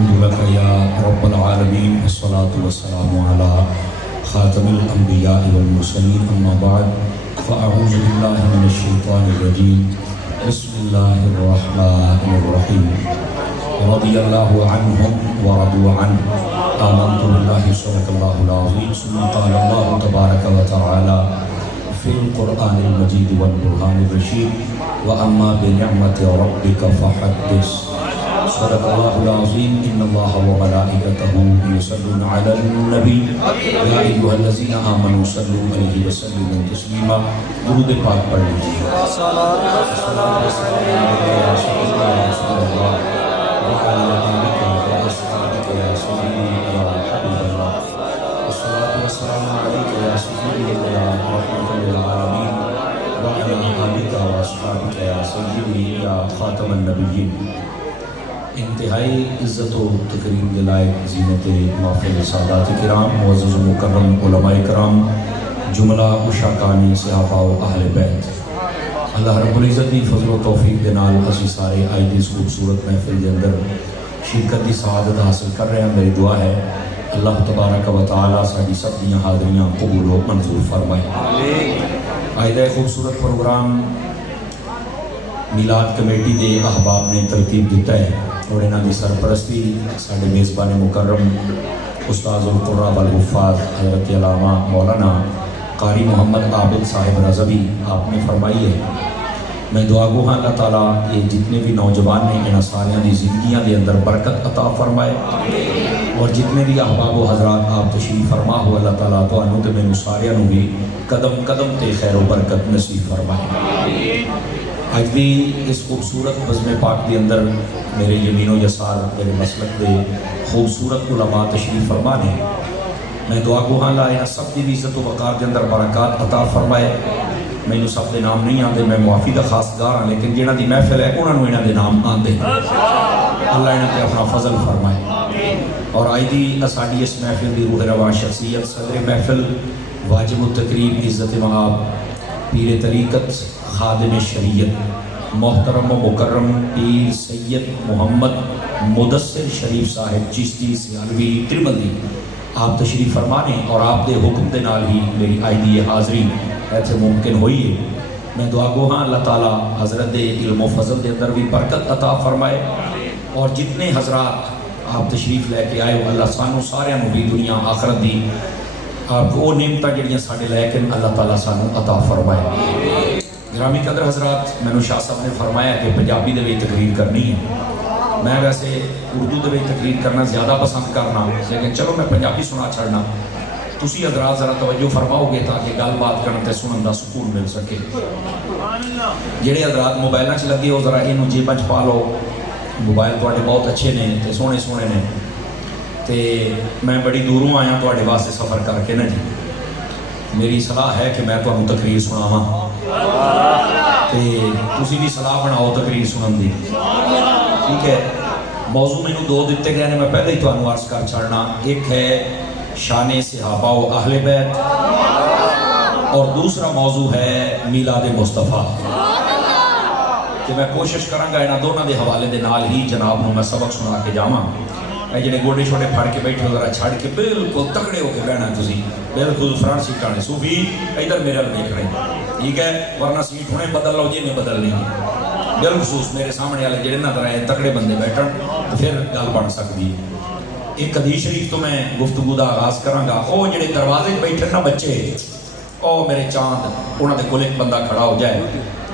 الحمد لك يا رب العالمين والصلاة والسلام على خاتم الأنبياء والمرسلين أما بعد فأعوذ بالله من الشيطان الرجيم بسم الله الرحمن الرحيم رضي الله عنهم ورضوا عنه آمنت بالله صدق الله العظيم ثم قال الله تبارك وتعالى في القرآن المجيد والبرهان الرشيد وأما بنعمة ربك فحدث صدق الله العظيم إن الله وملائكته يصلون على النبي يا أيها الذين آمنوا صلوا عليه وسلموا تسليما درود پاک پڑھ لیجیے صلوات و سلام علیہ یا رسول اللہ وعلى آلك وأصحابك يا سيدي يا حبيب الله والصلاة والسلام عليك يا سيدي يا رحمة للعالمين وعلى آلك وأصحابك يا سيدي يا خاتم النبيين انتہائی عزت و تکریم کے لائق زینت محفل سادات کرام معزز و مکرم علماء کرام جملہ اشاکانی صحابہ و اہل بیت اللہ رب العزت دی فضل و توفیق دے نال اسی سارے آئی دی خوبصورت محفل دے اندر شرکت دی سعادت حاصل کر رہے ہیں میری دعا ہے اللہ تبارک و تعالی ساری سب دیاں حاضریاں قبول و منظور فرمائے آئی دی خوبصورت پروگرام میلاد کمیٹی دے احباب نے ترتیب دیتا ہے اور انہاں دی سرپرستی ساڈے میزبان مکرم استاذ القراء والحفاظ حضرت علامہ مولانا قاری محمد عابد صاحب رضوی آپ نے فرمائی ہے میں دعا گو ہاں اللہ تعالیٰ یہ جتنے بھی نوجوان نے انہاں ساریاں دی زندگیاں دے اندر برکت عطا فرمائے اور جتنے بھی احباب و حضرات آپ تشریف فرما ہو اللہ تعالیٰ تو انہوں تے میں ساریاں نو بھی قدم قدم تے خیر و برکت نصیب فرمائے آج بھی اس خوبصورت بزم پاک کے اندر میرے یمین و یسار میرے مسلک دے خوبصورت علماء تشریف فرما نے میں دعا گو ہاں اللہ سب دی عزت و وقار کے اندر برکات عطا فرمائے میں سب دے نام نہیں آتے میں معافی دا خاص گار ہاں لیکن جنہاں دی محفل ہے انہوں نے دے نام آتے اللہ انہوں نے اپنا فضل فرمائے اور آئی دی اساڑی اس محفل دی روح رواں شخصیت صدر محفل واجب التقریب عزت مآب پیر طریقت خادم شریعت محترم و مکرم پیر سید محمد مدثر شریف صاحب چشتی سیالوی ترملدی آپ تشریف فرمانے اور آپ دے حکم دے نال ہی میری آئی دی حاضری ایسے ممکن ہوئی ہے میں دعا گو ہاں اللہ تعالیٰ حضرت دے علم و فضل دے اندر بھی برکت عطا فرمائے اور جتنے حضرات آپ تشریف لے کے آئے ہو اللہ سانو سارے بھی دنیا آخرت دی آپ کو وہ نعمتہ جڑیاں ساڑے لیکن اللہ تعالیٰ سانو عطا فرمائے گرامی قدر حضرات میں نے شاہ صاحب نے فرمایا کہ پنجابی دے وچ تقریر کرنی ہے میں ویسے اردو دے وچ تقریر کرنا زیادہ پسند کرنا لیکن چلو میں پنجابی سنا چھڑنا تسی حضرات ذرا توجہ فرماؤ گے تاکہ گل بات کرنے تے سنن دا سکون مل سکے جڑے حضرات موبائلاں چ لگے ہو ذرا اینو جیباں چ پا لو موبائل تواڈے بہت اچھے نے تے سونے سونے نے تے میں بڑی دوروں آیا تواڈے واسطے سفر کر کے نا جی میری صلاح ہے کہ میں تانوں تقریر سناواں تے تسی بھی صلاح بناؤ تقریر سنن دی ٹھیک ہے موضوع میں دو دیتے گئے نے میں پہلے ہی تانوں عرض کر چھڑنا ایک ہے شان صحابہ و اہل بیت اور دوسرا موضوع ہے میلاد مصطفیٰ کہ میں کوشش کروں گا انہاں دونوں دے حوالے دے نال ہی جناب نو میں سبق سنا کے جاواں اے جڑے گوڑے چھوٹے پھڑ کے بیٹھے ذرا چھڑ کے بالکل تکڑے ہو کے رہنا تسی بالکل فرنٹ سیٹ آنے صوفی ادھر میرے دیکھ رہے ہیں ٹھیک ہے ورنہ سیٹ ہونے بدل لو جی نہیں بدلنی ہے بالخصوص میرے سامنے والے جڑے نہ ذرا تکڑے بندے بیٹھن تو پھر گل بن سکتی ہے ایک حدیث شریف تو میں گفتگو دا آغاز کراں گا او جڑے دروازے بیٹھے نا بچے او میرے چاند انہاں دے کول ایک بندہ کھڑا ہو جائے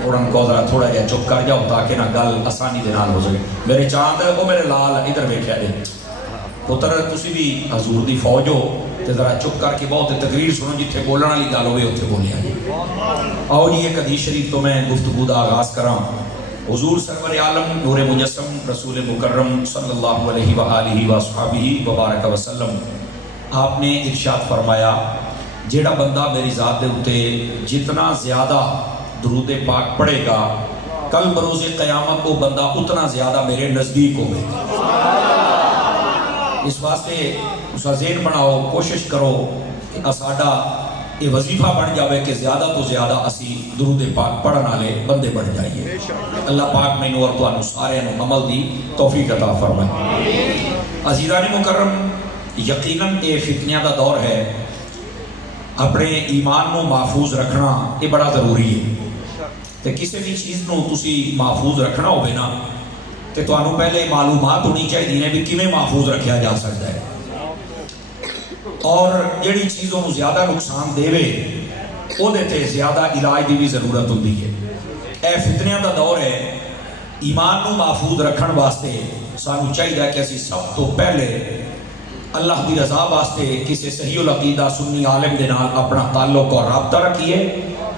اور ان کو ذرا تھوڑا جہا چپ کر جاؤ تاکہ نہ گل آسانی دے نال ہو جائے میرے چاند او میرے لال ادھر ویکھیا دے پتر تسی بھی حضور دی فوج ہو تے ذرا چپ کر کے بہت تقریر سنو جتھے بولن والی گل ہوے اوتھے بولیا جی آؤ جی ایک حدیث شریف تو میں گفتگو دا آغاز کراں حضور سرور عالم نور مجسم رسول مکرم صلی اللہ علیہ وآلہ وصحبہ وبارک وسلم آپ نے ارشاد فرمایا جیڑا بندہ میری ذات دے اتے جتنا زیادہ درود پاک پڑھے گا کل بروز قیامت کو بندہ اتنا زیادہ میرے نزدیک ہوگا اس واسطے اسا ذہن بناؤ کوشش کرو کہ اساڈا یہ وظیفہ بن جاوے کہ زیادہ تو زیادہ اسی درود پاک پڑھن والے بندے بن جائیے اللہ پاک مینوں اور تانوں سارے نوں عمل دی توفیق عطا فرمائے عزیزان مکرم، یقیناً یہ فتنیاں دا دور ہے، اپنے ایمان کو محفوظ رکھنا یہ بڑا ضروری ہے۔ تو کسی بھی چیز نو تسی محفوظ رکھنا ہوئے نا تو تمہیں پہلے معلومات ہونی چاہیے بھی کیویں محفوظ رکھا جا سکتا ہے، اور جڑی چیزوں کو زیادہ نقصان دے وہ تے زیادہ علاج کی بھی ضرورت ہوتی ہے۔ اے فتنیاں دا دور ہے، ایمان کو محفوظ رکھن واسطے سانو چاہیے کہ اسی سب تو پہلے اللہ کی رضا واسطے کسی صحیح العقیدہ سنی عالم دے نال اپنا تعلق اور رابطہ رکھیے،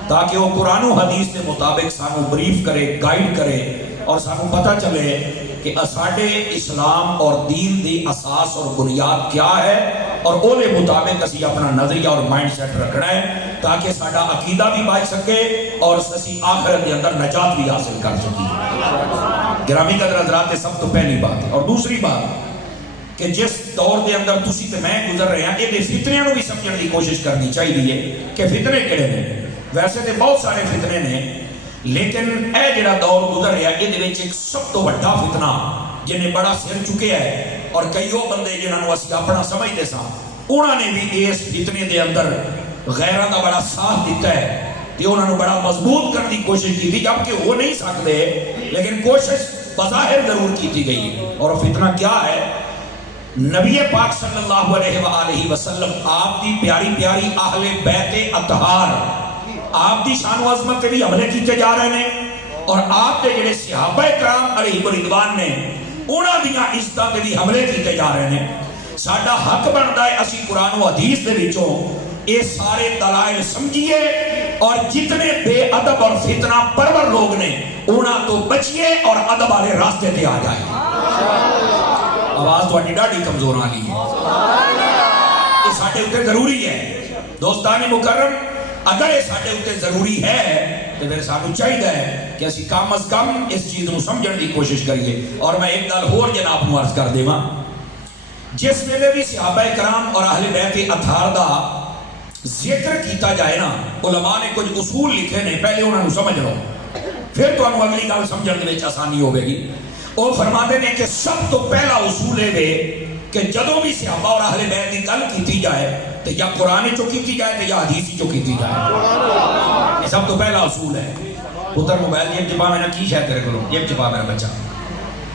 تاکہ وہ قرآن و حدیث کے مطابق سانو بریف کرے، گائیڈ کرے، اور سانو پتہ چلے کہ ساڈے اسلام اور دین دی اساس اور بنیاد کیا ہے، اور وہ مطابق اسی اپنا نظریہ اور مائنڈ سیٹ رکھنا ہے، تاکہ ساڈا عقیدہ بھی بچ سکے اور اسی آخرت کے اندر نجات بھی حاصل کر سکیں۔ گرامی قدر حضرات، سب تو پہلی بات ہے۔ اور دوسری بات کہ جس دور دے اندر تسی تے میں گزر رہے ہیں، یہ فتنیاں نو بھی سمجھنے کی کوشش کرنی چاہیے کہ فتنے کہڑے ہیں۔ ویسے تو بہت سارے فتنے نے، لیکن اے جڑا دور گزر رہا ہے یہ ایک سب تو بڑا فتنہ جنہیں بڑا سر چکے ہے، اور کئی وہ بندے جنہوں نے اسی اپنا سمجھتے سا، انہوں نے بھی اس فتنے دے اندر غیروں کا بڑا ساتھ دیتا ہے، کہ انہوں نے بڑا مضبوط کرنے کی کوشش کی تھی، جبکہ وہ نہیں سکتے لیکن کوشش بظاہر ضرور کی گئی۔ اور فتنہ کیا ہے؟ نبی پاک صلی اللہ علیہ وآلہ وسلم، آپ دی پیاری پیاری اہل بیت اطہار، آپ دی شان و عظمت کے بھی حملے کیتے جا رہے ہیں، اور آپ کے جڑے صحابہ کرام علیہ رضوان نے انہاں دیاں عزتاں تے بھی حملے کیتے جا رہے ہیں۔ ساڈا حق بندا ہے اسی قرآن و حدیث دے وچوں یہ سارے دلائل سمجھیے، اور جتنے بے ادب اور فتنہ پرور لوگ نے انہاں تو بچیے اور ادب والے راستے تے آ جائیں۔ آواز تھوڑی ڈاڑی کمزور آ گئی ہے، یہ ساڈے اوتے ضروری ہے۔ دوستان مکرم، اگر یہ ساڈے اوتے ضروری ہے تو پھر سانو چاہیے کہ اسی کم از کم اس چیز کو سمجھنے کی کوشش کریے۔ اور میں ایک گل ہور جناب نو عرض کر دیواں، جس ویلے بھی صحابہ کرام اور اہل بیت اطہار دا ذکر کیتا جائے نا، علماء نے کچھ اصول لکھے نے، پہلے انہوں نے سمجھ لو، پھر تو انہوں اگلی گل سمجھنے میں آسانی ہوگی گی۔ وہ فرماتے ہیں کہ سب تو پہلا اصول ہے کہ جدوں بھی صحابہ اور اہل بیت کی گل کیتی جائے تو یا قرآن چو کیتی جائے تو یا حدیث چو کیتی جائے، یہ سب تو پہلا اصول ہے۔ پتر موبائل جیب چپا میں نے کی شاید تیرے کو جیب چپا میرا بچہ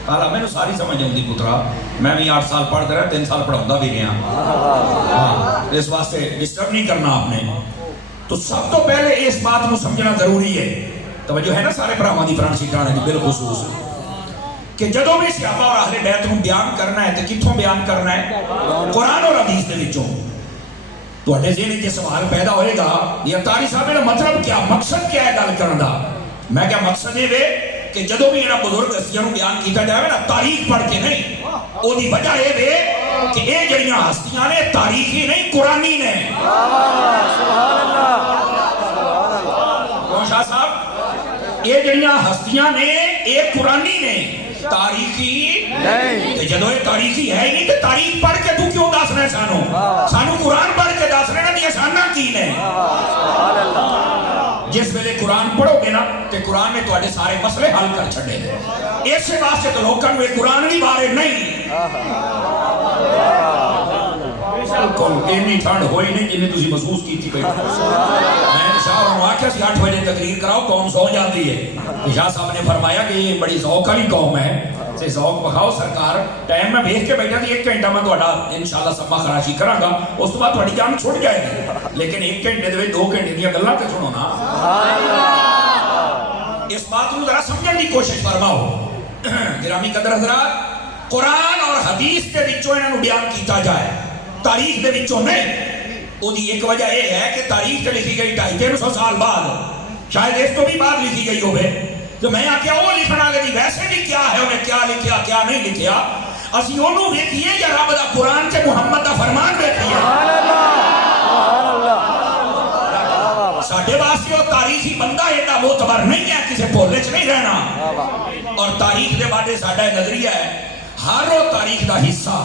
کالا، میں نے ساری سمجھ آؤں دی پترا، میں بھی 8 سال پڑھتا رہا، 3 سال پڑھاؤں بھی رہا، ہاں اس واسطے ڈسٹرب نہیں کرنا آپ نے۔ تو سب تو پہلے اس بات کو سمجھنا ضروری ہے، توجہ ہے نا سارے بھراواں دی فرانسی ٹانے دی بالخصوص، کہ جدوں بھی صحابہ اور اہل بیت کو بیان کرنا ہے تو کتھوں بیان کرنا ہے؟ قرآن اور حدیث دے وچوں۔ تواڈے ذہن وچ سوال پیدا ہوئے گا، یہ تاری صاحب میرا مطلب کیا، مقصد کیا ہے گل کرن دا؟ میں کیا مقصد یہ ہے کہ جدوں بھی انہاں بزرگ ہستیاں نوں بیان کیتا جائے نا تاریخ پڑھ کے نہیں، او دی وجہ یہ ہے کہ یہ جڑیاں ہستیاں نے تاریخی نہیں قرآنی نے۔ سبحان اللہ، کون شاہ صاحب، یہ جڑیاں ہستیاں نے یہ قرآنی نے، تاریخی نہیں۔ تو جدو یہ تاریخی ہے نہیں تو تاریخ پڑھ کے تو کیوں دس رہے سانو؟ سانو قرآن پڑھ کے دس رہے نا، یہ سانہ کی نے۔ جس ویلے قرآن پڑھو گے نا تو قرآن نے تواڈے سارے مسئلے حل کر چھڑے، اس واسطے تو لوکاں نوں قرآن نہیں بارے نہیں۔ اینی ٹھنڈ ہوئی نہیں جنہیں تسی محسوس کیتی پئی۔ میں شاہ نے آخیا سی 8 بجے تقریر کراؤ، قوم سو جاتی ہے۔ شاہ صاحب نے فرمایا کہ یہ بڑی ذوق والی قوم ہے، سے ذوق بخاؤ سرکار۔ ٹائم میں ویکھ کے بیٹھا تھی 1 گھنٹہ میں تہاڈا انشاءاللہ سبا خراشی کراں گا، اس تو بعد تہاڈی جان چھٹ جائے گی، لیکن 1 گھنٹے دے وچ 2 گھنٹے دیاں گلاں تے سنو نا۔ اس بات کو ذرا سمجھنے کی کوشش فرماؤ۔ گرامی قدر حضرات، قرآن اور حدیث دے وچوں انہاں نوں بیان کیتا جائے، تاریخ دے وچوں نہیں۔ وہ دی ایک وجہ یہ ہے کہ تاریخ تے لکھی گئی 250-300 سال بعد، شاید اس تو بھی بعد لکھی گئی ہوئے، تو میں آکیا وہ لکھنا لگی ویسے بھی کیا ہے، انہیں کیا لکھیا کیا نہیں لکھیا، اسی انہوں ویکھیے یا رب دا قرآن تے محمد دا فرمان ویکھیے۔ ساڈے واسطے وہ تاریخی بندہ ایڈا معتبر نہیں ہے، کسی بھولے چ نہیں رہنا۔ اور تاریخ دے بعد ساڈا نظریہ ہے، ہر وہ تاریخ دا حصہ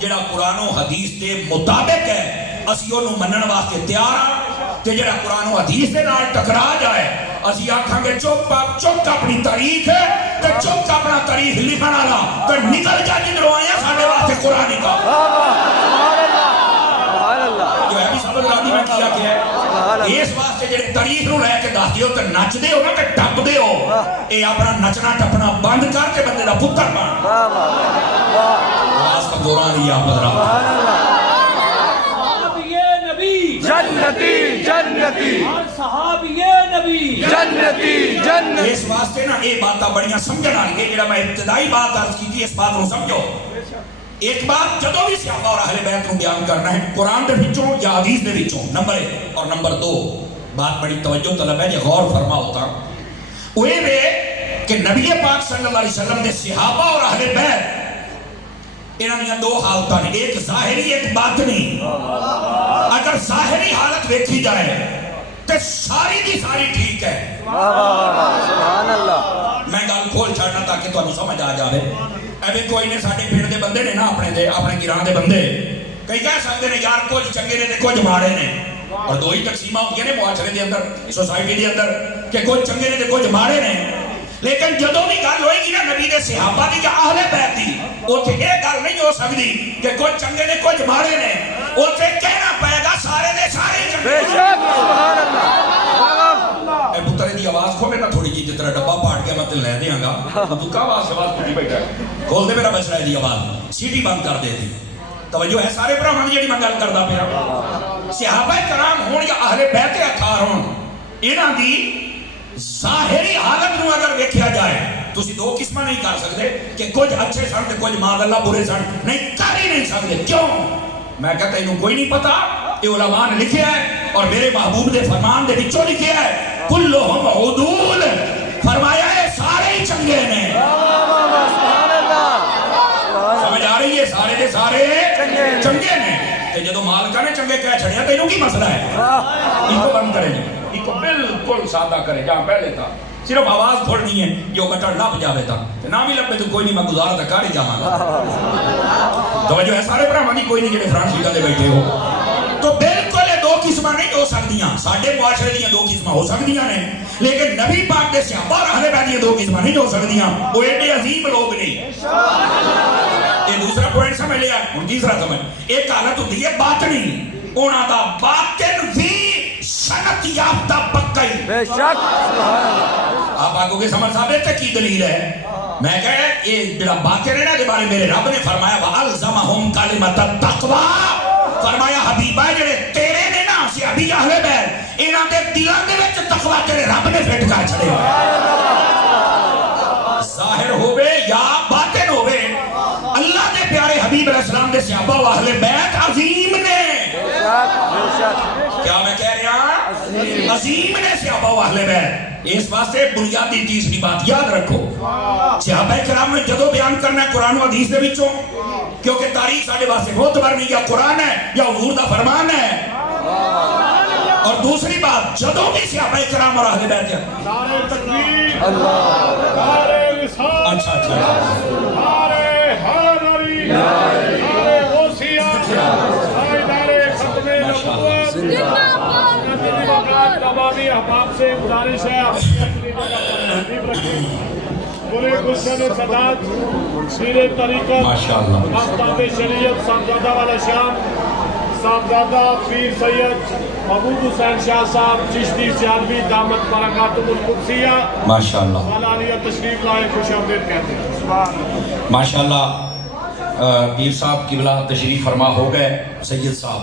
جڑا قرآن و حدیث دے مطابق ہے اسی انہوں منن واسطے تیار ہاں، تے جڑا قرآن و حدیث دے نال ٹکرا جائے اسی آکھاں گے چپ اپنی تاریخ ہے تے چپ اپنا تاریخ لکھن والا تے نکل جا جدھروں آیا ساڈے واسطے قرآن کا جو ہے بھی سبق رادی میں کیا کیا ہے اس واسطے جڑے تاریخ نو لے کے دس دیو تے نچ دیو نا تے ٹپ دیو اے اپنا نچنا ٹپنا بند کر کے بندے دا پتر بن آواز کا قرآن یا بدرا جنتی جنتی صحابی نبی جنتی جنتی اس واسطے نا یہ باتاں بڑیاں سمجھن والی ہے جڑا میں ابتدائی بات عرض کی تھی اس بات کو سمجھو ایک بات جدوں بھی صحابہ اور اہل بیت کو بیان کرنا ہے قرآن دے وچوں یا حدیث دے وچوں نمبر 1 اور نمبر 2 بات بڑی توجہ طلب ہے جے غور فرما ہوتا وہ یہ کہ نبی پاک صلی اللہ علیہ وسلم دے صحابہ اور اہل بیت انہاں دیاں دو حالتاں نے ایک ظاہری ایک باطنی اگر ظاہری حالت دیکھی جائے تو ساری دی ساری ٹھیک ہے سبحان اللہ میں گل کھول چھڑنا تاکہ تانوں سمجھ آ جاوے ایویں کوئی نے ساڈے پنڈ دے بندے نے نا اپنے گراں دے بندے کئی کہہ سکتے نے یار کچھ چنگے نے تے کچھ ماڑے نے اور دو ہی تقسیماں ہوندیاں نے معاشرے دے اندر سوسائٹی دے اندر کہ کچھ چنگے نے تے کچھ ماڑے نے لیکن جدوں بھی گل ہوئے گی نا نبی دے صحابہ دی یا اہل بیت دی اوتھے یہ گل نہیں ہو سکتی کہ کچھ چنگے نے کچھ ماڑے نے اوتھے کہنا پائے گا سارے دے سارے چنگے بے شک سبحان اللہ اے پتر دی آواز کھولے نا تھوڑی جی جتنا ڈبا پاٹ کے میں تے لے دیاں گا تو کا آواز کھلی بیٹھا ہے کھول دے میرا بچڑا دی آواز سیٹی بند کر دے تھی توجہ ہے سارے بھراواں دی جڑی میں گل کردا پیا صحابہ کرام ہون یا اہل بیت اطہار ہون انہاں دی ظاہری حالت نو اگر دیکھا جائے تو اسی دو قسمہ نہیں کر سکتے کہ کچھ اچھے سن تے کچھ معاذ اللہ برے سن نہیں کر ہی نہیں سکتے کیوں میں کہتا انہوں کوئی نہیں پتا یہ علماء نے لکھیا ہے اور میرے محبوب دے فرمان دے وچوں لکھیا ہے کلہم عدول فرمایا ہے سارے ہی چنگے نے سمجھ آ رہی ہے سارے دے سارے چنگے نے تے جدو مالکہ نے چنگے کہہ چھڑیا تے انہوں کی مسئلہ ہے ان کو بند کرے جی ان کو بالکل سادہ کرے جہاں پہلے تھا صرف آواز کھولنی ہے جو بٹن لب جاوے تھا نہ بھی لبے تو کوئی نہیں میں گزار تک کر ہی جاواں گا توجہ ہے سارے بھراواں دی کوئی نہیں جڑے فرانس سیٹاں دے بیٹھے ہو تو بالکل یہ دو قسماں نہیں ہو سکدیاں ساڈے معاشرے دیاں دو قسماں ہو سکدیاں نے لیکن نبی پاک دے صحابہ اور اہل بیت دیاں دو قسماں نہیں ہو سکدیاں وہ ایڈے عظیم لوگ نہیں یہ دوسرا پوائنٹ سمجھ لیا ہن تیسرا سمجھ ایک حالت ہوندی ہے باطنی انہاں دا باطن بھی صنعت یافتہ پکئی بے شک سبحان اللہ آپ آگوں کے سمجھ صاحب ہے کی دلیل ہے میں کہا یہ جڑا باطن ہے نا کے بارے میرے رب نے فرمایا وَأَلْزَمَهُمْ كَلِمَةَ التَّقْوَى فرمایا حبیبہ جڑے تیرے نے نا سی ابھی اہل بیت انہاں دے دلاں دے وچ تقوی تیرے رب نے فٹ کر چھڑے ظاہر ہوے یا باطن ہوے اللہ دے پیارے حبیب علیہ السلام دے صحابہ و اہل بیت عظیم نے کیا میں کہہ رہا عظیم نے صحابہ و اہل بیت اس واسطے بنیادی تیسری بات یاد رکھو صحابہ کرام نے جدو بیان کرنا ہے قرآن و حدیث دے وچوں کیونکہ تاریخ ساڈے واسطے بہت بار نہیں یا قرآن ہے یا حضور دا فرمان ہے اور دوسری بات جدو بھی صحابہ کرام اور اہل بیت نعرہ تکبیر اللہ نعرہ وصال اچھا نعرہ حیدری نعرہ غوثیہ نعرہ ختم نبوت تمامی احباب سے گزارش ہے پورے گلشن سادات شیر طریقت ماشاءاللہ آفتاب شریعت صاحبزادہ والا شام صاحبزادہ پیر سید محبوب حسین شاہ صاحب چشتی سیالوی دامت برکاتہ القدسیہ ماشاءاللہ والا علیہ تشریف لائے خوش آمدید کہتے ہیں سبحان اللہ ماشاءاللہ پیر صاحب قبلہ تشریف فرما ہو گئے سید صاحب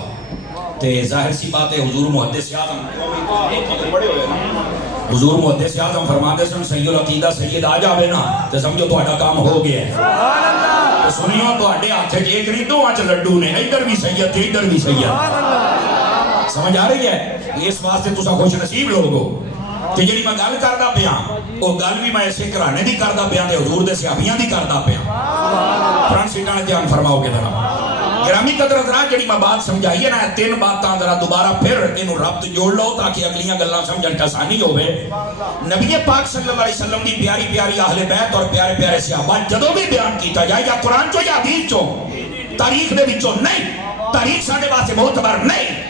تے ظاہر سی بات ہے حضور محدث اعظم حضور محدث اعظم فرماتے سن سید العقیدہ سید آ جاوے نا تے سمجھو تہاڈا کام ہو گیا ہے تو سنیو تہاڈے ہاتھ وچ ایک نہیں دو وچ لڈو نے ادھر بھی سید تے ادھر بھی سید سمجھ آ رہی ہے اس واسطے تساں خوش نصیب لوگ ہو کہ جڑی میں گل کردا پیاں او گل بھی میں اسے گھرانے دی کردا پیاں تے حضور دے صحابیاں دی کردا پیاں فرنٹ سیٹاں نے دھیان فرماؤ گے ذرا گرامی قدر حضرات جڑی میں بات سمجھائی ہے نا تین باتاں ذرا دوبارہ پھر انہوں ربط جوڑ لو تاکہ اگلیاں گلاں سمجھن کا آسانی ہوے نبی پاک صلی اللہ علیہ وسلم دی پیاری پیاری اہل بیت اور پیارے پیارے صحابہ جدوں بھی بیان کیتا جائے یا قرآن چو یا حدیث چو تاریخ دے وچوں نہیں تاریخ ساڈے واسطے معتبر نہیں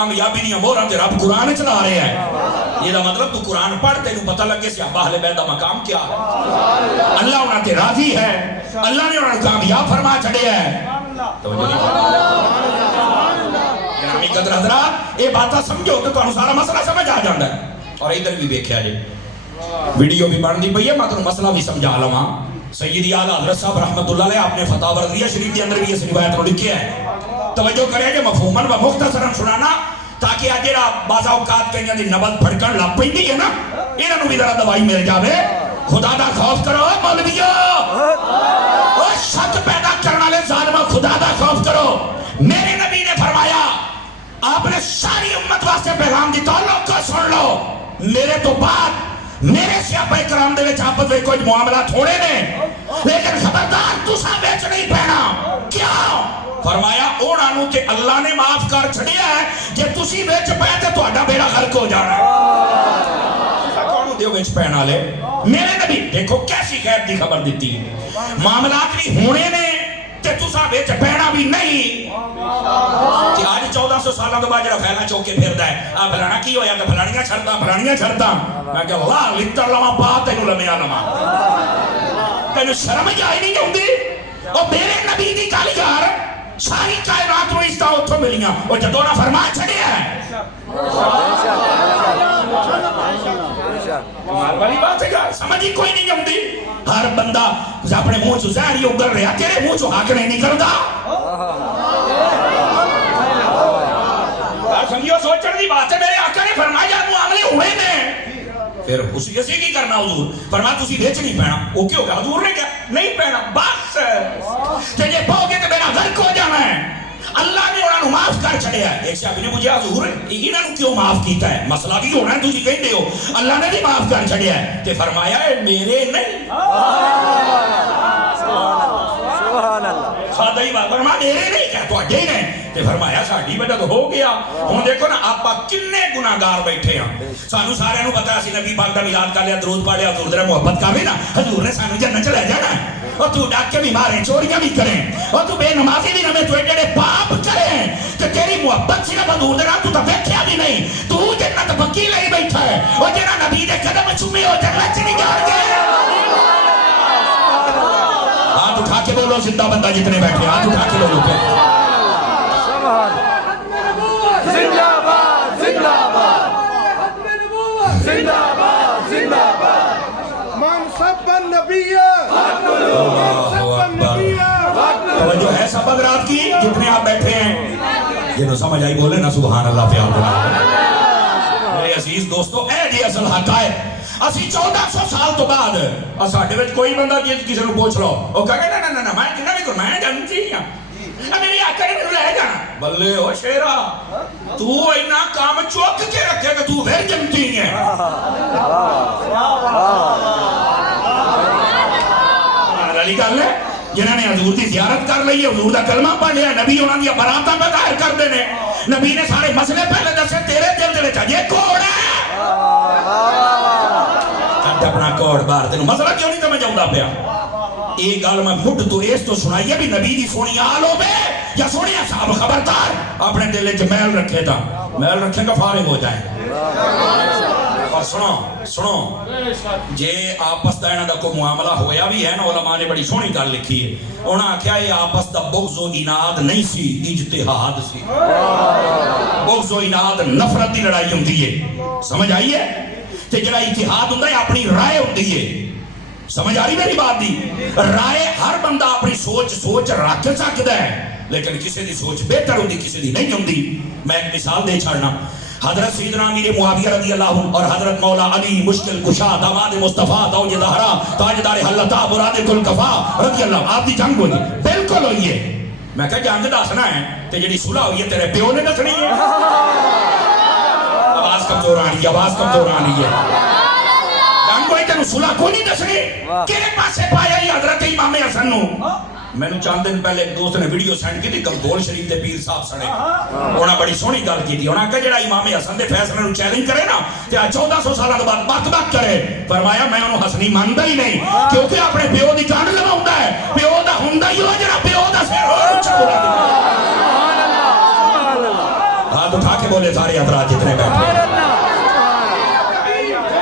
کامیابی دیا موہراں تے رب قرآن چلا رہے ہیں یہ دا مطلب تو قرآن پڑھ تینوں پتہ لگے صحابہ اہل بیت دا مقام کیا ہے اللہ انہاں تے راضی ہے اللہ نے انہاں کامیاب فرما چھڑیا ہے توجہ نہیں گرامی قدر حضرات یہ باتاں سمجھو تو تانوں سارا مسئلہ سمجھ آ جاندا ہے اور ادھر بھی دیکھیا جی ویڈیو بھی بن دی پئی ہے میں تانوں مسئلہ بھی سمجھا لواں سیدی اعلیٰ حضرت صاحب رحمۃ اللہ علیہ آپ نے فتح رضیہ شریف کے اندر بھی اس روایت کو لکھیا ہے توجہ کرے کہ مفہوماً و مختصراً سنانا تاکہ آج جڑا بعض اوقات کہیں دی نبض پھڑکن لگ پیندی ہے نا انہاں نوں بھی ذرا دوائی مل جاوے خدا دا خوف کرو مولویو او شک پیدا کرنے والے ظالمو خدا دا خوف کرو میرے نبی نے فرمایا آپ نے ساری امت واسطے پیغام دیتا لوگ کو سن لو میرے تو بعد میرے صحابہ کرام دے وچ آپس وچ کوئی معاملات ہونے نے لیکن خبردار تساں وچ نہیں پینا کیوں فرمایا انہاں نوں تے اللہ نے معاف کر چھڑیا ہے جے تسی وچ پے تے تہاڈا بیڑا غرق ہو جانا ہے کون دیو وچ پین والے میرے نبی دیکھو کیسی غیب دی خبر دیتی معاملات بھی ہونے نے تے تساں وچ پینا بھی نہیں کہ آج 1400 سالوں کے بعد جڑا پھیلا چوک کے پھردا ہے آ فلانا کی ہویا کہ فلانیاں چھڑدا میں کہ اللہ لتر لواں پا تینوں لمیا لواں تینوں شرم ہی آئی نہیں ہوندی او میرے نبی دی گل یار ساری کائنات نوں اس طرح اتھوں ملیاں او جدوں نہ فرما چھڑیا ہے کمال والی بات ہے یار سمجھ ہی کوئی نہیں آندی ہر بندہ اپنے منہ چ زہر ہی اگل رہا تیرے منہ چ حق نہیں نکلدا سمجھو سوچن دی بات ہے میرے آقا نے فرمایا معاملے ہوئے نے پھر اسی کی کرنا حضور فرمایا تسی وچ نہیں پینا او کیوں کہ حضور نے کہا نہیں پینا بس تے جے پاؤ گے تے میرا غرق ہو جانا ہے اللہ نے انہاں نوں معاف کر چھڑیا ہے ایک صحابی نے مجھے حضور انہاں نوں کیوں معاف کیتا ہے مسئلہ بھی ہونا ہے تسی کہندے ہو اللہ نے بھی معاف کر چھڑیا ہے تے فرمایا اے میرے نہیں سبحان اللہ سادہ ہی بات فرمایا میرے نہیں کہ تواڈے نے تے فرمایا ساڈی وجہ تو ہو گیا ہن دیکھو نا آپا کنے گناہگار بیٹھے ہیں سانو سارے نوں پتہ اسی نبی پاک دا میلاد کر لیا درود پڑھ لیا حضور دے محبت کر لی نا حضور نے سانو جنت چ لے جانا ہے اور تو ڈاکے بھی ماریں چوریاں بھی کریں اور تو بے نمازی بھی نہ تو ایڈے پاپ کریں تے تیری محبت صرف حضور دے نال تو تے ویکھیا بھی نہیں تو جنت پکی لئی بیٹھا ہے اور جڑا نبی دے قدم چومے ہو جنت چ نہیں جان گے ہاتھ اٹھا کے بولو زندہ بندہ جتنے بیٹھے ہاتھ اٹھا کے بولو پہ زندہ باد زندہ باد زندہ باد زندہ باد من سب النبی توجہ ہے سب حضرات کی جتنے آپ بیٹھے ہیں جنہوں سمجھ آئی بولے نا سبحان اللہ پیار بنا میرے عزیز دوستو اے جی اصل حق آئے اسی 1400 سال تو بعد ساڈے وچ کوئی بندہ کسی نوں پوچھ لو او کہے نا نا نا میں کنا بھی میں جانتی ہاں میری آقا نے مینوں لے جانا بلے او شیرا تو اینا کام چوک کے رکھے کہ تو پھر جمتی ہے علی گل ہے جنہاں نے حضور دی زیارت کر لئی ہے حضور دا کلمہ پڑھ لیا نبی انہاں دی براتاں پہ ظاہر کر دینے نبی نے سارے مسئلے پہلے دسے تیرے دل دے وچ یہ کوڑ ہے اپنا کوڑ بار تینوں مسئلہ کیوں نہیں سمجھ آؤں پیا ایک گل میں مڈ تو اس تو سنائیے بھی نبی دی سونی آل ہو بے یا سونی صاحب خبردار اپنے دل وچ میل رکھے تھا میل رکھیں گا فارغ ہو جائیں اور سنو جے آپس دا انہاں دا کوئی معاملہ ہویا بھی ہے نا علماء نے بڑی سونی گل لکھی ہے انہاں آکھیا یہ آپس دا بغض و اناد نہیں سی اجتہاد سی بغض و اناد نفرت دی لڑائی ہوندی ہے سمجھ آئی ہے تے جڑا اتحاد ہوندا ہے اپنی رائے ہوندی ہے سمجھ آ رہی میری بات دی رائے ہر بندہ اپنی سوچ رکھ سکتا ہے لیکن کسی دی سوچ بہتر ہوندی کسی دی نہیں ہوندی میں ایک مثال دے چھڑنا حضرت سیدنا امیر معاویہ رضی اللہ عنہ اور حضرت مولا علی مشکل کشا داماد مصطفیٰ تاج زہرا تاجدار حلتا مراد کل کفا رضی اللہ آپ دی جنگ ہوئی بالکل ہوئی ہے میں کہا جنگ دسنا ہے تے جڑی صلح ہوئی ہے تیرے پیو نے دسنی ہے آواز کمزور آ رہی ہے آواز کمزور آ رہی ہے جنگ ہوئی تینوں صلح کوئی نہیں دسنی کہڑے پاسے پایا ہی حضرت امام حسن نو میں نے چند دن پہلے ایک دوست نے ویڈیو سینڈ کی تھی گمگول شریف دے پیر صاحب سنے انہاں بڑی سونی گل کی تھی انہاں کہ جڑا امام حسن دے فیصلے نو چیلنج کرے نا تے 1400 سالہ دے بعد بک بک کرے فرمایا میں انہوں حسنی ماندا ہی نہیں کیونکہ اپنے پیو دی کان لواوندا ہے پیو دا ہوندا ہی ہو جڑا پیو دا سر اونچا بولا ہاتھ اٹھا کے بولے بولے سارے حضرات جتنے بیٹھے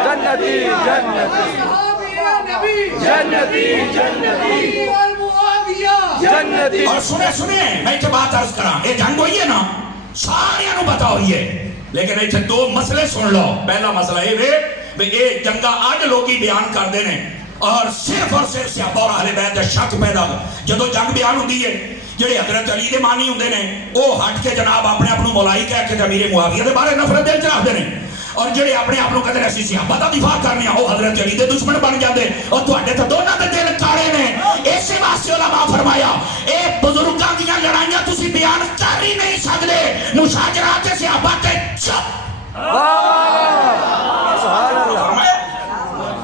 جنتی جنتی جنتی جنتی جنتی اور سنے میں ایک بات عرض کرا یہ جنگ ہوئی ہے نا سارے نو پتا ہوئی ہے لیکن ایتھے دو مسئلے سن لو پہلا مسئلہ یہ جنگا اج لوگی بیان کرتے ہیں اور صرف صحابہ اور اہل بیت دا شک پیدا جدو جنگ بیان ہوندی ہے جڑے حضرت علی دے مانی ہوندے نے وہ ہٹ کے جناب اپنے آپ مولائی کہہ کے امیر معاویہ دے بارے نفرت دل چ رکھتے ہیں اور جڑے اپنے آپ کو کہتے ہیں اسی صحابہ دا دفاع کرنے وہ حضرت علی دے دشمن بن جاندے اور تواڈے تے دونوں دے دل کاڑے نے اسی واسطے علماء فرمایا اے بزرگاں دیاں لڑائیاں تسی بیان کر ہی نہیں سکدے مشاجرات صحابہ تے چپ سبحان اللہ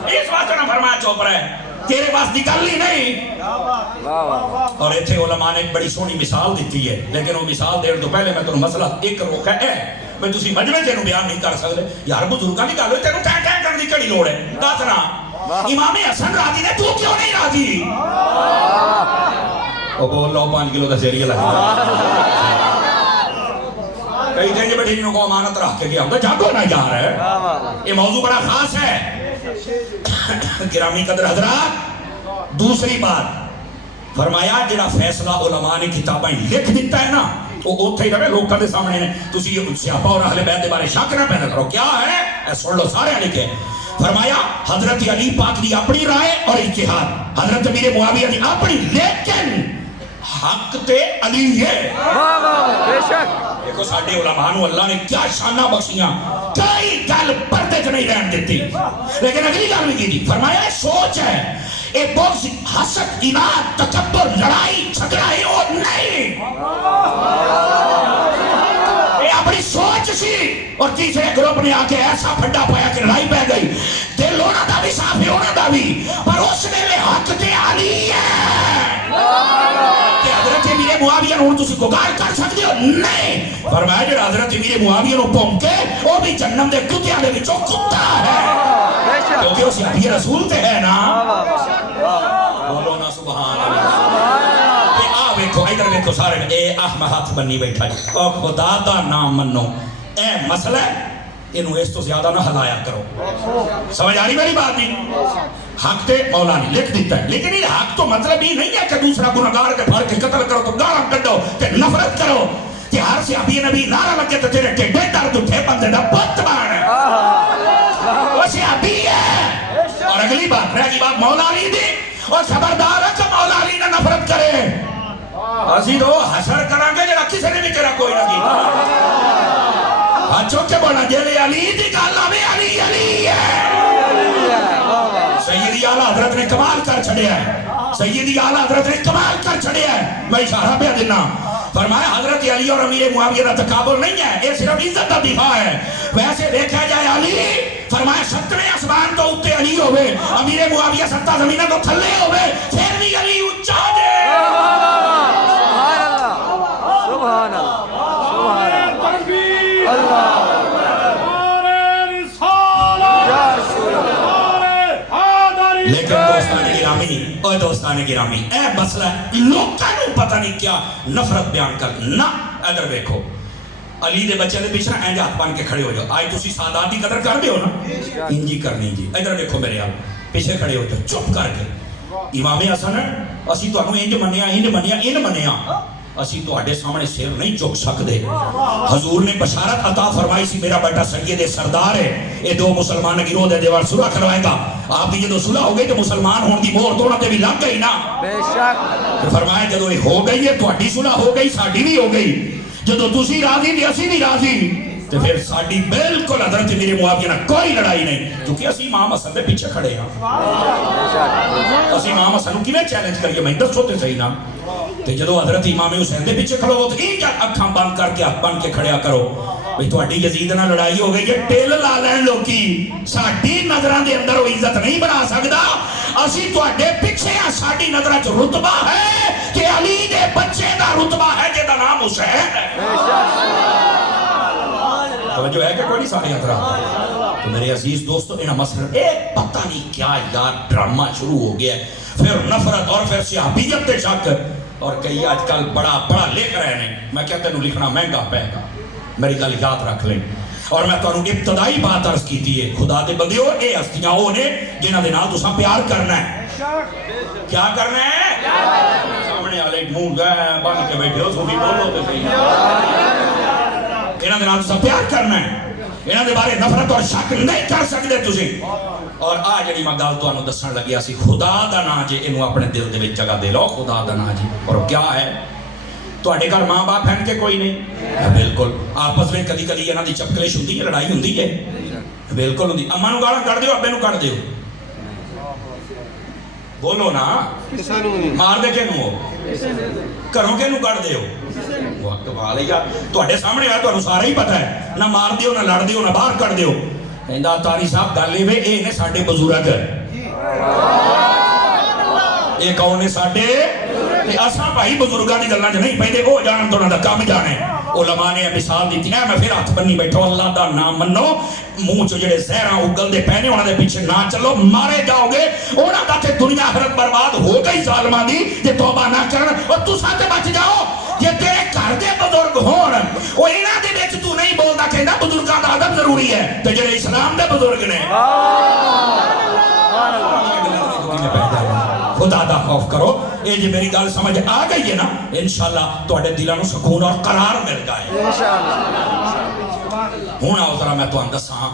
اس واسطے نہ فرمایا چوپ رہے تیرے پاس نکل ہی نہیں اور ایتھے علماء نے ایک بڑی سونی مثال دیتی ہے لیکن وہ مثال دین تو پہلے میں تمہیں مسئلہ ایک روکا ہے میں تسی مجمع جنوں بیان نہیں کر سکتے یار بزرگاں دی گل ہوئی تینوں کہہ کرنے دی کیڑی لوڑ ہے دس نا امام حسن راضی نے تو کیوں نہیں راضی وہ بول لو 5 کلو کا سیریل ہے کئی جگہ بیٹھے جنہوں کو امانت رکھ کے گیا ہم تو جاگو نہ جا رہا ہے یہ موضوع بڑا خاص ہے گرامی قدر حضرات دوسری بات فرمایا جڑا فیصلہ علماء نے کتابیں لکھ دیتا ہے نا وہ اوتھے ہی رہے لوکاں دے سامنے نے تسی صحابہ اور اہل بیت دے بارے شک نہ پیدا کرو کیا ہے اے سن لو سارے لکھے فرمایا حضرت علی پاک دی اپنی رائے اور اجتہاد حضرت امیر معاویہ دی اپنی لیکن حق تے علی ہے بے شک دیکھو ساڈے علماء نو اللہ نے کیا شانہ بخشیاں کئی گل پردے چ نہیں رہن دیتی لیکن اگلی گل بھی کی فرمایا سوچ ہے اے بغض حسد اناد تکبر لڑائی جھگڑا ہے اور نہیں اے اپنی سوچ سی اور تیسرے گروپ نے آ کے ایسا پھڈا پایا کہ لڑائی پہ گئی دل ہونا دا بھی صاف ہے ہونا دا بھی پر اس نے حق تے علی ہے کہ حضرت امیر معاویہ نو تسی گوگار کر سکتے ہو نہیں فرمایا جو حضرت امیر معاویہ نو پونکے وہ بھی جنم دے کتیاں دے وچوں کتا ہے کیونکہ اسی ابھی رسول تے ہے نا بولو نا سبحان اللہ ویکھو ادھر ویکھو سارے اے احمد ہاتھ بنی بیٹھا جی او خدا دا نام منو اے مسئلہ انہوں اس تو زیادہ نہ ہلایا کرو سمجھ آ رہی میری بات نہیں حق تے مولا نے لکھ دیتا ہے لیکن یہ حق تو مطلب ہی نہیں ہے کہ دوسرا گناہگار کے پھڑ کے قتل کرو تو گالاں کڈو تے نفرت کرو کہ ہر سے ابھی نبی نعرہ لگے تو تیرے ٹیڈے درد اٹھے بندے دا بت بان ہے وہ سے ابھی ہے اور اگلی بات رہ گئی بات مولا علی دی اور خبردار ہے کہ مولا علی نے نفرت کرے اسی تو حشر کریں گے جڑا کسی نے بھی تیرا کوئی نہ کی اچھو کے بولا جیلے علی دی گالا میں علی علی ہے سیدی اعلیٰ حضرت نے کمال کر چھڑے ہے سیدی اعلیٰ حضرت نے کمال کر چھڑے ہے میں اشارہ پہ دینا فرمایا حضرت علی اور امیر معاویہ کا تقابل نہیں ہے یہ صرف عزت کا دفاع ہے ویسے دیکھا جائے علی فرمایا 7ویں آسمان تو اتے علی ہوئے امیر معاویہ 7 زمینہ تو تھلے ہوئے پھر بھی علی اونچا دے سبحان اللہ سبحان اللہ لیکن دوستان گرامی اور دوستان گرامی اے مسئلہ لوگاں نو پتہ نہیں کیا نفرت بیان کر نہ ادھر دیکھو علی دے بچے دے پیچھے اینج ہاتھ بن کے کھڑے ہو جاؤ آج تسی سادات دی قدر کر دے ہو نا انجی کرنی جی ادھر دیکھو میرے آپ پیچھے کھڑے ہو جاؤ چپ کر کے امام حسن اسی تو انہوں انج منیا اسی تو آڑے سامنے سیر نہیں چک سکتے حضور نے بشارت عطا فرمائی سی میرا بیٹا سید سردار ہے اے دو مسلمان گروہ دے دیوار صلح کروائے گا آپ کی جدو صلح ہو گئی تو مسلمان ہون دی مہر دونوں تے بھی لگ گئی نا بے شک فرمایا جدو یہ ہو گئی ہے تو اڈی صلح ہو گئی ساڑی بھی ہو گئی جدو تسی راضی بھی اسی بھی راضی تو پھر ساڑی بالکل حضرت میرے معاویہ نہ کوئی لڑائی نہیں کیونکہ اسی امام حسن دے پیچھے کھڑے ہیں اسی امام حسن کی میں چیلنج کریے میں دس ہوتے صحیح نا تو جدو حضرت امام حسین دے پیچھے کھڑو ہو تو ایک اکھاں بند کر کے ہاتھ بن کے کھڑیا کرو بھئی تو اڈی یزید نہ لڑائی ہو گئی ہے ٹیل لا لین لوکی ساڑی نظران دے اندر وہ عزت نہیں بنا سکتا اسی تو اڈے پیچھے ہیں ساڑی نظران جو رتبہ ہے کہ علی دے بچے دا رتبہ ہے جیدہ نام حسین ہے توجہ ہے کہ کوئی نہیں سارے حضرات تو میرے عزیز دوستو انہا مسئلہ ایک پتہ نہیں کیا یار ڈرامہ شروع ہو گیا ہے پھر نفرت اور پھر صحابیت تے شک اور کئی آج کل بڑا بڑا لکھ رہے ہیں میں کہتا ہوں لکھنا مہنگا پے گا میری گل یاد رکھ لیں اور میں تمہیں ابتدائی بات عرض کی تھی خدا دے بندیو اے ہستیاں وہ نے جنہاں دے نال تساں پیار کرنا ہے کیا کرنا ہے سامنے والے منہ گئے بن کے بیٹھے ہو سوفی بولو تے صحیح انہاں دے نال تساں پیار کرنا ہے انہاں دے بارے نفرت اور شک نہیں کر سکتے تسی اور آ جڑی میں گل تانوں دسن لگیا سی خدا دا نام جے اینو اپنے دل دے وچ جگہ دے لو خدا دا نام جی اور کیا ہے تواڈے گھر ماں باپ ہیں کہ کوئی نہیں بالکل آپس میں کدی کدی انہاں دی چپکلش ہوندی ہے لڑائی ہوندی ہے بالکل ہوندی اماں نوں گالاں کڈ دیو ابے نوں کڈ دیو بولو نا مار دے کینوں ہو گھروں کینوں کڈ دیو وہ کمال ہے یار تواڈے سامنے آ تانوں سارا ہی پتہ ہے نہ مار دیو نہ لڑ دیو نہ باہر کڈ دیو کہندا تاری صاحب گل اے اے نے ساڈے بزرگ اے کون نے ساڈے تے اساں بھائی بزرگاں دی گلاں وچ نہیں پیندے او جانن تو انہاں دا کم جانے علماء نے مثال دیتی ہے میں پھر ہاتھ بنی بیٹھو اللہ دا نام منو منہ چ جڑے زہراں اگل دے پے نے انہاں دے پیچھے نہ چلو مارے جاؤ گے انہاں دا تے دنیا آخرت برباد ہو گئی ظالماں دی جے توبہ نہ کرن اور تساں تے بچ جاؤ جے تیرے گھر دے بزرگ ہون او انہاں دے وچ تو نہیں بولدا کہندا بزرگاں دا ادب ضروری ہے تے جڑے اسلام دے بزرگ نے خدا دا خوف کرو اے جی میری گل سمجھ آ گئی ہے نا انشاءاللہ تواڈے دلاں نوں سکون اور قرار مل جائے ہن آؤ ذرا میں تانوں دساں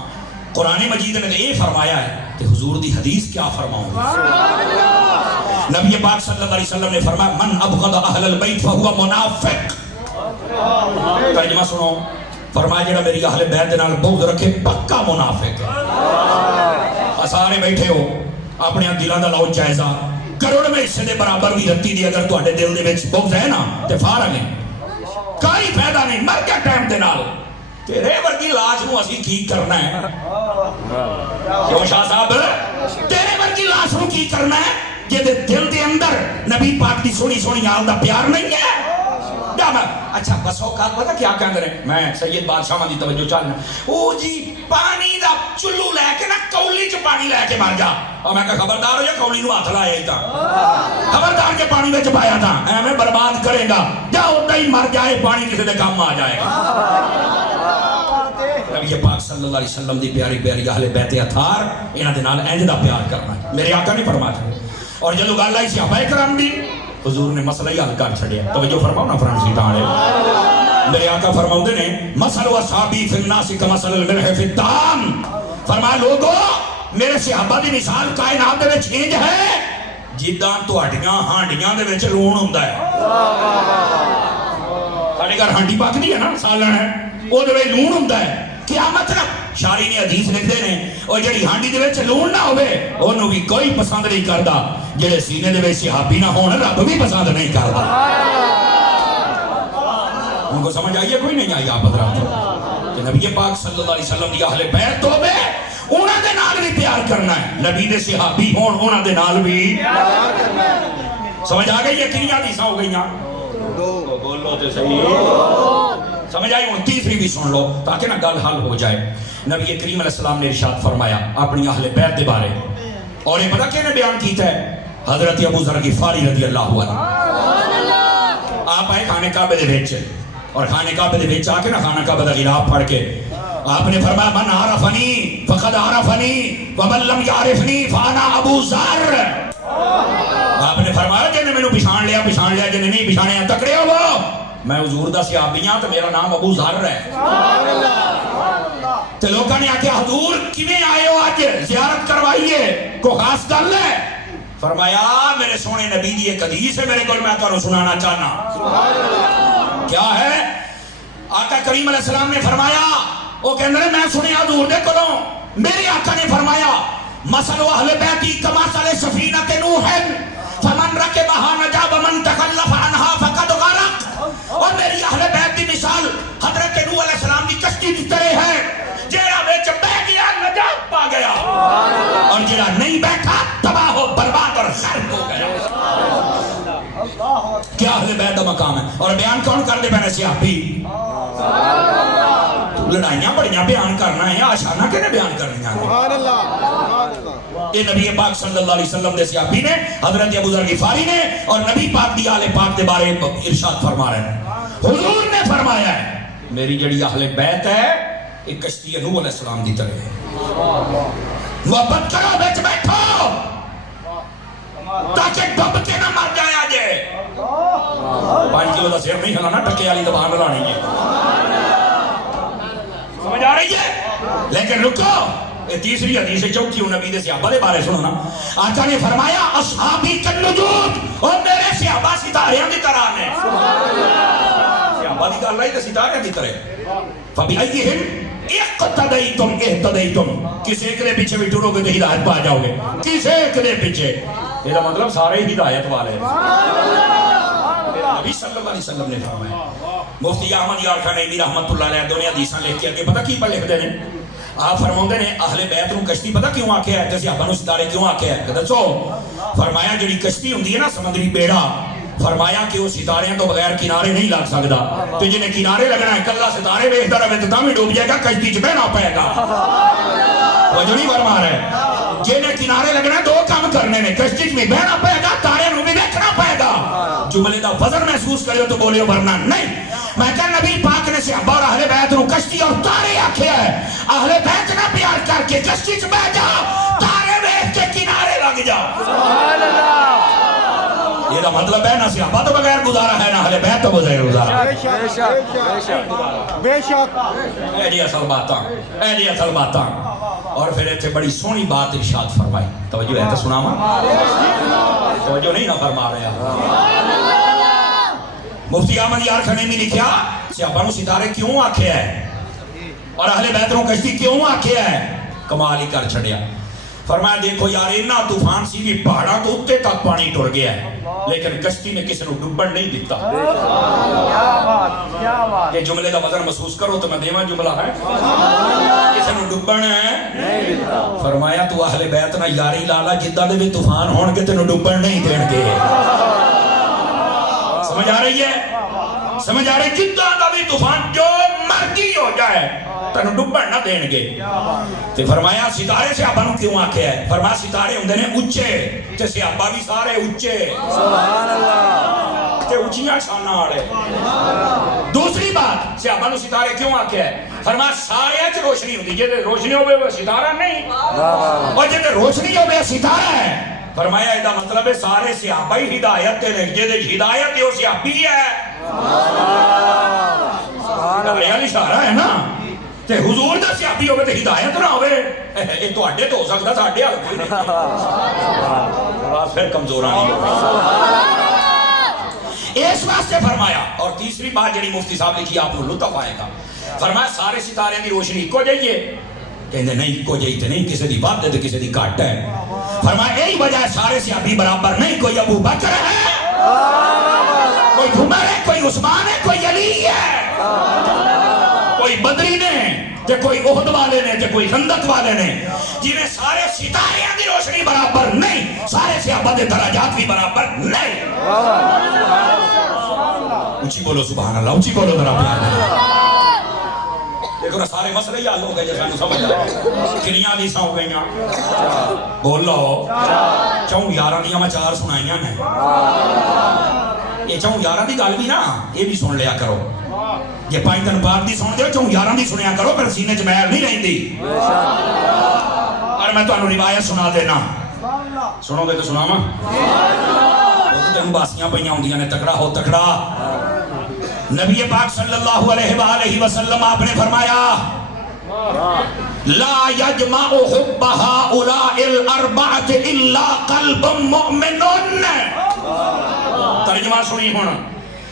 قرآن مجید نے یہ فرمایا ہے کہ حضور دی حدیث کیا فرماؤں نبی پاک صلی اللہ علیہ وسلم نے فرمایا من ابغض اہل البیت فہو منافق ترجمہ سنو فرمایا جڑا میری اہل بیت دے نال بغض رکھے پکا منافق ہے سارے بیٹھے ہو اپنے دلاں دا لاؤ جائزہ کروڑ میں حصے دے برابر بھی رتی دی اگر تواڈے دل دے وچ بغض ہے نا تے فارغ ہے کوئی فائدہ نہیں مر گیا ٹائم دے نال تیرے ورگی لاش نو اسی کی کرنا ہے کیوں شاہ صاحب تیرے ورگی لاش نو کی کرنا ہے جے دے دل دے اندر نبی پاک دی سونی سونی آل دا پیار نہیں ہے اچھا بس اوقات پتہ کیا کہندے ہیں میں سید بادشاہ دی توجہ چالنا او جی پانی دا چلو لے کے نا کولی چ پانی لے کے مر جا اور میں کہا خبردار ہو یا کولی نو ہاتھ لایا ہی تھا خبردار کے پانی وچ پایا تھا ایویں برباد کرے گا جا اودا ہی مر جائے پانی کسی دے کام آ جائے گا نبی پاک صلی اللہ علیہ وسلم دی پیاری پیاری اہل بیت اطہار انہاں دے نال انج دا پیار کرنا ہے میرے آقا نے فرمایا اور جدوں گل آئی صحابہ کرام دی حضور نے مسئلہ ہی حل کر چھڑیا توجہ فرماؤ نا فرانسی تانے میرے آقا فرماؤندے نے مثل اصحابی فی الناس کمثل الملح فی الطعام فرمایا لوگو میرے صحابہ دی مثال کائنات دے وچ انج ہے جداں تہاڈیاں ہانڈیاں دے وچ لون ہوندا ہے ساڈے گھر ہانڈی پکدی ہے نا سالن ہے او دے وچ لون ہوندا ہے کیا مطلب شاری نے حدیث لکھتے ہیں اور جڑی ہانڈی دے وچ لون نہ ہوے اونوں بھی کوئی پسند نہیں کردا جڑے سینے دے وچ صحابی نہ ہون رب بھی پسند نہیں کردا ان کو سمجھ آئی ہے کوئی نہیں آئی آپ حضرات کہ نبی پاک صلی اللہ علیہ وسلم دی اہل بیت توبے انہاں دے نال بھی پیار کرنا ہے نبی دے صحابی ہون انہاں دے نال بھی پیار کرنا ہے سمجھ آ گئی ہے کنیاں حدیثاں ہو گئیاں دو بولو تے صحیح سمجھ آئی ہوں تیسری بھی سن لو تاکہ نا گل حل ہو جائے نبی کریم علیہ السلام نے ارشاد فرمایا اپنی اہل بیت دے بارے اور یہ پتہ کیا نے بیان کیتا ہے حضرت ابو ذر غفاری رضی اللہ عنہ آپ آئے خانہ کعبہ دے وچ اور خانہ کعبہ دے وچ آ کے نا خانہ کعبہ دا غلاف پڑھ کے آپ نے فرمایا من عرفنی فقد عرفنی ومن لم يعرفنی فانا ابو ذر آپ نے فرمایا جن نے مینوں پہچان لیا جن نے نہیں پہچانیا تکڑے ہو وہ میں حضور دا صحابی ہاں تو میرا نام ابو ذر ہے تو لوگوں نے آکھیا حضور کیویں آئے ہو آج زیارت کروائیے کو خاص گل ہے فرمایا میرے سونے نبی دی ایک حدیث ہے میرے کول میں تانوں سنانا چاہنا کیا ہے آقا کریم علیہ السلام نے فرمایا وہ کہندے میں سنیا حضور دے کولوں میرے آقا نے فرمایا مثل اہل بیتی کمثل سفینۃ نوح فمن رکبها نجا ومن تخلف عنها فقد غرق اور میری اہل بیت کی مثال حضرت نوح علیہ السلام کی کشتی کی طرح ہے جیڑا وچ بہ گیا نجات پا گیا اور جیڑا نہیں بیٹھا تباہ و برباد اور غرق ہو گیا کیا اہل بیت کا مقام ہے اور بیان کون کر دے پہنے صحابی لڑائیاں بڑیاں بیان کرنا ہے آشانہ کے نے بیان کرنی ہے یہ نبی پاک صلی اللہ علیہ وسلم دے صحابی نے حضرت ابو ذر غفاری نے اور نبی پاک دی آل پاک دے بارے ارشاد فرما رہے ہیں حضور نے فرمایا ہے میری جڑی اہل بیت ہے ایک کشتی نوح علیہ السلام دی طرح ہے محبت کرو بچ بیٹھو تاکہ ڈب کے نہ مر جائے آجے 5 کلو دا سیر نہیں ہلانا ٹکے والی زبان لانی ہے سمجھ آ رہی ہے لیکن رکو یہ تیسری حدیث چوتھی نبی دے صحابہ دے بارے سنو نا آقا نے فرمایا اصحابی کالنجوم اور میرے صحابہ ستاریاں دی طرح نے صحابہ دی گل نہیں تے ستاریاں دی طرح فبأیہم اقتدیتم اہتدیتم کسی ایک دے پیچھے بھی ٹرو گے تو ہدایت پا جاؤ گے کسی ایک دے پیچھے یہ مطلب سارے ہدایت والے نبی صلی اللہ علیہ وسلم نے فرمایا مفتی احمد یار خان نعیمی رحمت اللہ علیہ دنیا حدیثاں لکھ کے اگے پتہ کی پڑھ لکھتے ہیں آپ فرماتے ہیں اہل بیت نو کشتی پتہ کیوں آکھیا ہے تے صحابہ نو ستارے کیوں آکھیا ہے کہ دسو فرمایا جڑی کشتی ہوندی ہے نا سمندری بیڑا فرمایا کہ وہ ستاریاں تو بغیر کنارے نہیں لگ سکتا تو جنہیں کنارے لگنا ہے کلا ستارے ویکھدا رہے تو تاں بھی ڈوب جائے گا کشتی چ بہنا پائے گا وہ جو نہیں فرما رہے جنہیں کنارے لگنا دو کام کرنے نے کشتی چ بھی بہنا پائے گا تارے نو بھی دیکھنا پائے گا جملے دا وزن محسوس کرے تو بولے ورنہ نہیں میں کہا نبی پاک نے صحابہ اور اہل بیت نو کشتی اور تارے آکھیا ہے اہل بیت نہ پیار کر کے کشتی چ بیٹھ جا تارے ویکھ کے کنارے لگ جا سبحان اللہ یہ دا مطلب ہے نہ صحابہ تو بغیر گزارا ہے نہ اہل بیت تو بغیر گزارا بے شک بے شک اے جی اصل باتاں اے جی اصل باتاں اور پھر ایتھے بڑی سونی بات ارشاد فرمائی توجہ ہے تو سناواں توجہ نہیں نہ فرما رہے مفتی احمد یار خان نے لکھیا صحابہ نو ستارے کیوں آکھیا ہے اور اہل بیت نو کشتی کیوں آکھیا ہے کمال ہی کر چھڑیا فرمایا دیکھو یار اتنا طوفان سی بھی پہاڑاں تو اتے تک پانی ٹر گیا ہے لیکن کشتی نے کسی نو ڈوبن نہیں دیتا یہ جملے دا وزن محسوس کرو تو میں دیواں جملہ ہے کسی نو ڈوبن ہے فرمایا تو اہل بیت نہ یاری لالا جدہ دے بھی طوفان ہون کے تینو ڈوبن نہیں دین گے سمجھ آ رہی ہے سمجھ آ رہی جدہ دا بھی طوفان جو مرضی ہو جائے تینو ڈوبن نہ دین گے تے فرمایا ستارے صحابہ نو کیوں آکھیا ہے فرمایا ستارے ہوندے نے اونچے تے صحابہ بھی سارے اونچے سبحان اللہ تے اونچیاں شاناں والے دوسری بات صحابہ نو ستارے کیوں آکھیا ہے فرمایا سارے وچ روشنی ہوندی جے روشنی ہوے وہ ستارہ نہیں اور جے روشنی ہوے ستارہ ہے فرمایا ایدہ مطلب ہے سارے صحابہ ہی ہدایت تے لکھ جے دے ہدایت یہ صحابی ہے ہدایت اشارہ ہے نا تے حضور دا صحابی ہوئے تے ہدایت نہ ہوئے یہ تو اڈے تو ہو سکتا تھا اڈے کوئی نہیں پھر کمزورانی اس واسطے فرمایا اور تیسری بات جڑی مفتی صاحب لکھی آپ کو لطف آئے گا فرمایا سارے ستارے کی روشنی کو جائیے کہندے نہیں کو جائیتے نہیں کسی دی بات دے کسی دی کٹ ہے فرمایا یہی وجہ ہے سارے صحابی برابر نہیں کوئی ابو بکر ہے کوئی عمر ہے کوئی عثمان ہے کوئی علی ہے کوئی بدری نے تے کوئی احد والے نے تے کوئی خندق والے نے جنہیں سارے ستارے دی روشنی برابر نہیں سارے صحابہ دے درجات بھی برابر نہیں اونچی بولو سبحان اللہ اونچی بولو ذرا پیار دیکھو نا سارے مسئلے ہی حل ہو گئے جیسا سمجھ آئے کنیاں حدیثاں ہو گئیاں بول لو 4 دیاں میں 4 سنائیاں نے یہ 4 دی گل بھی نا یہ بھی سن لیا کرو یہ 5 دن بعد دی سن دیو 4 دی سنیا کرو پھر سینے چ میل نہیں رہندی اور میں تانوں روایت سنا دینا سنو گے تو سناواں وہ تینوں باسیاں پئیاں ہوندیاں نے تکڑا ہو تکڑا نبی پاک صلی اللہ علیہ وآلہ وسلم آپ نے فرمایا لا یجمع حب هؤلاء الاربعۃ الا قلب مؤمن ترجمہ سنی ہن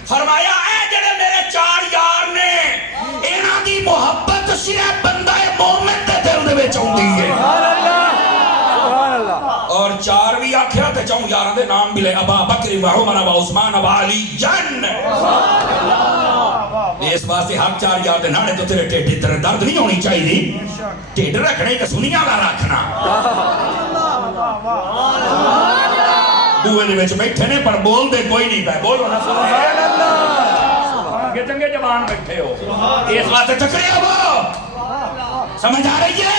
فرمایا اے جڑے میرے 4 یار نے انہاں دی محبت صرف بندہ مومن دے دل دے وچ ہوندی ہے سبحان اللہ اور 4 بھی آکھیا تے 4 یاراں دے نام بھی لے ابا بکر و عمر و عثمان و علی جن اس واسطے ہر 4 یار دے ناڑے تو تیرے ٹیڈے تیرے درد نہیں ہونی چاہیے ٹیڈ رکھنے تے سنیاں نہ رکھنا بوئے دے وچ بیٹھے نے پر بول دے کوئی نہیں پے بولو نا سبحان اللہ کہ چنگے جوان بیٹھے ہو اس واسطے ٹکرے ہو سمجھ آ رہی ہے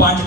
5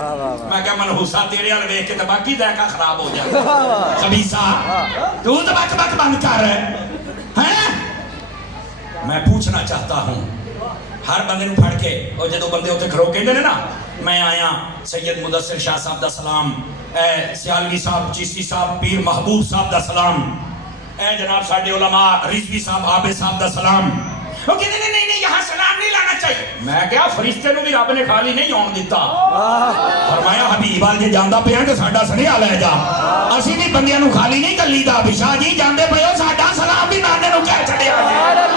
میں کہا منحوسا تیرے وال ویکھ کے تو باقی ذائقہ خراب ہو جاتا خبیثا تو بک بک بند کر ہیں میں پوچھنا چاہتا ہوں ہر بندے نو پھڑ کے اور جدو بندے اتنے کھڑو کے نا میں آیا سید مدثر شاہ صاحب دا سلام اے سیالوی صاحب چیشتی صاحب پیر محبوب صاحب دا سلام اے جناب ساڈے علماء رضوی صاحب عابد صاحب دا سلام وہ کہتے ہیں نہیں یہاں سلام نہیں لانا چاہیے میں کہا فرشتے نو بھی رب نے خالی نہیں آن دیتا فرمایا حبیب آل جے جاندہ پہ ہیں کہ ساڈا سنیا لے جا اسی بھی بندیاں نو خالی نہیں کر لی دا بشاہ جی جاندے پہ ہو ساڈا سلام بھی نانے نو کہہ چھڑے آجے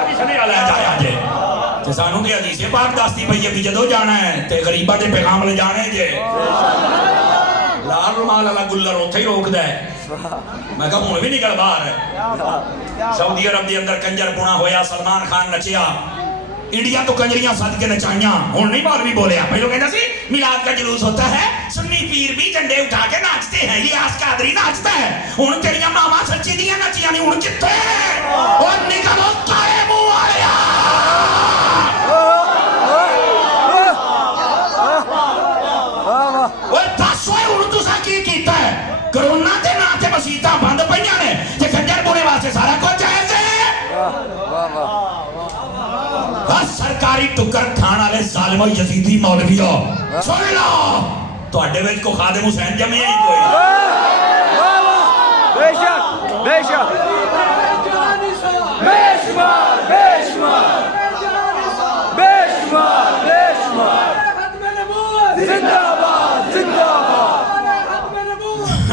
ابھی سنیا لے جایا جے تے سانوں دی حدیث پاک دستی پئی ہے بھی جدو جانا ہے تے غریباں دے پیغام لے جانے جے لال رومال والا گلر اوتھے ہی روک دے میں کہا ہوں بھی نکل باہر ہے سعودی عرب دے اندر کنجر پونا ہویا سلمان خان نچیا انڈیا تو کنجریاں ساتھ کے نچائیاں ہوں نہیں مولوی بولیا پہلو کہتا سی میلاد کا جلوس ہوتا ہے سنی پیر بھی جھنڈے اٹھا کے ناچتے ہیں یہ آس قادری ناچتا ہے ہوں تیریاں ماما سچی دیاں نچیاں نہیں ہوں کتے اور نکلو تارے منہ آیا وہ دس ہوئے ہوں تو سا کی کیتا ہے کرونا دے ناتے مسیطہ بند پہنیا نے کہ کنجر پونے واسے سارا کچھ جائز ہے بس سرکاری ٹکر کھانا لے ظالم و یزیدی مولویوں سن لو تو اڈے ویج کو خادم حسین جمعی ہی کوئی بے شک بے شک بے شمار بے شمار بے شمار بے شمار زندہ باد زندہ باد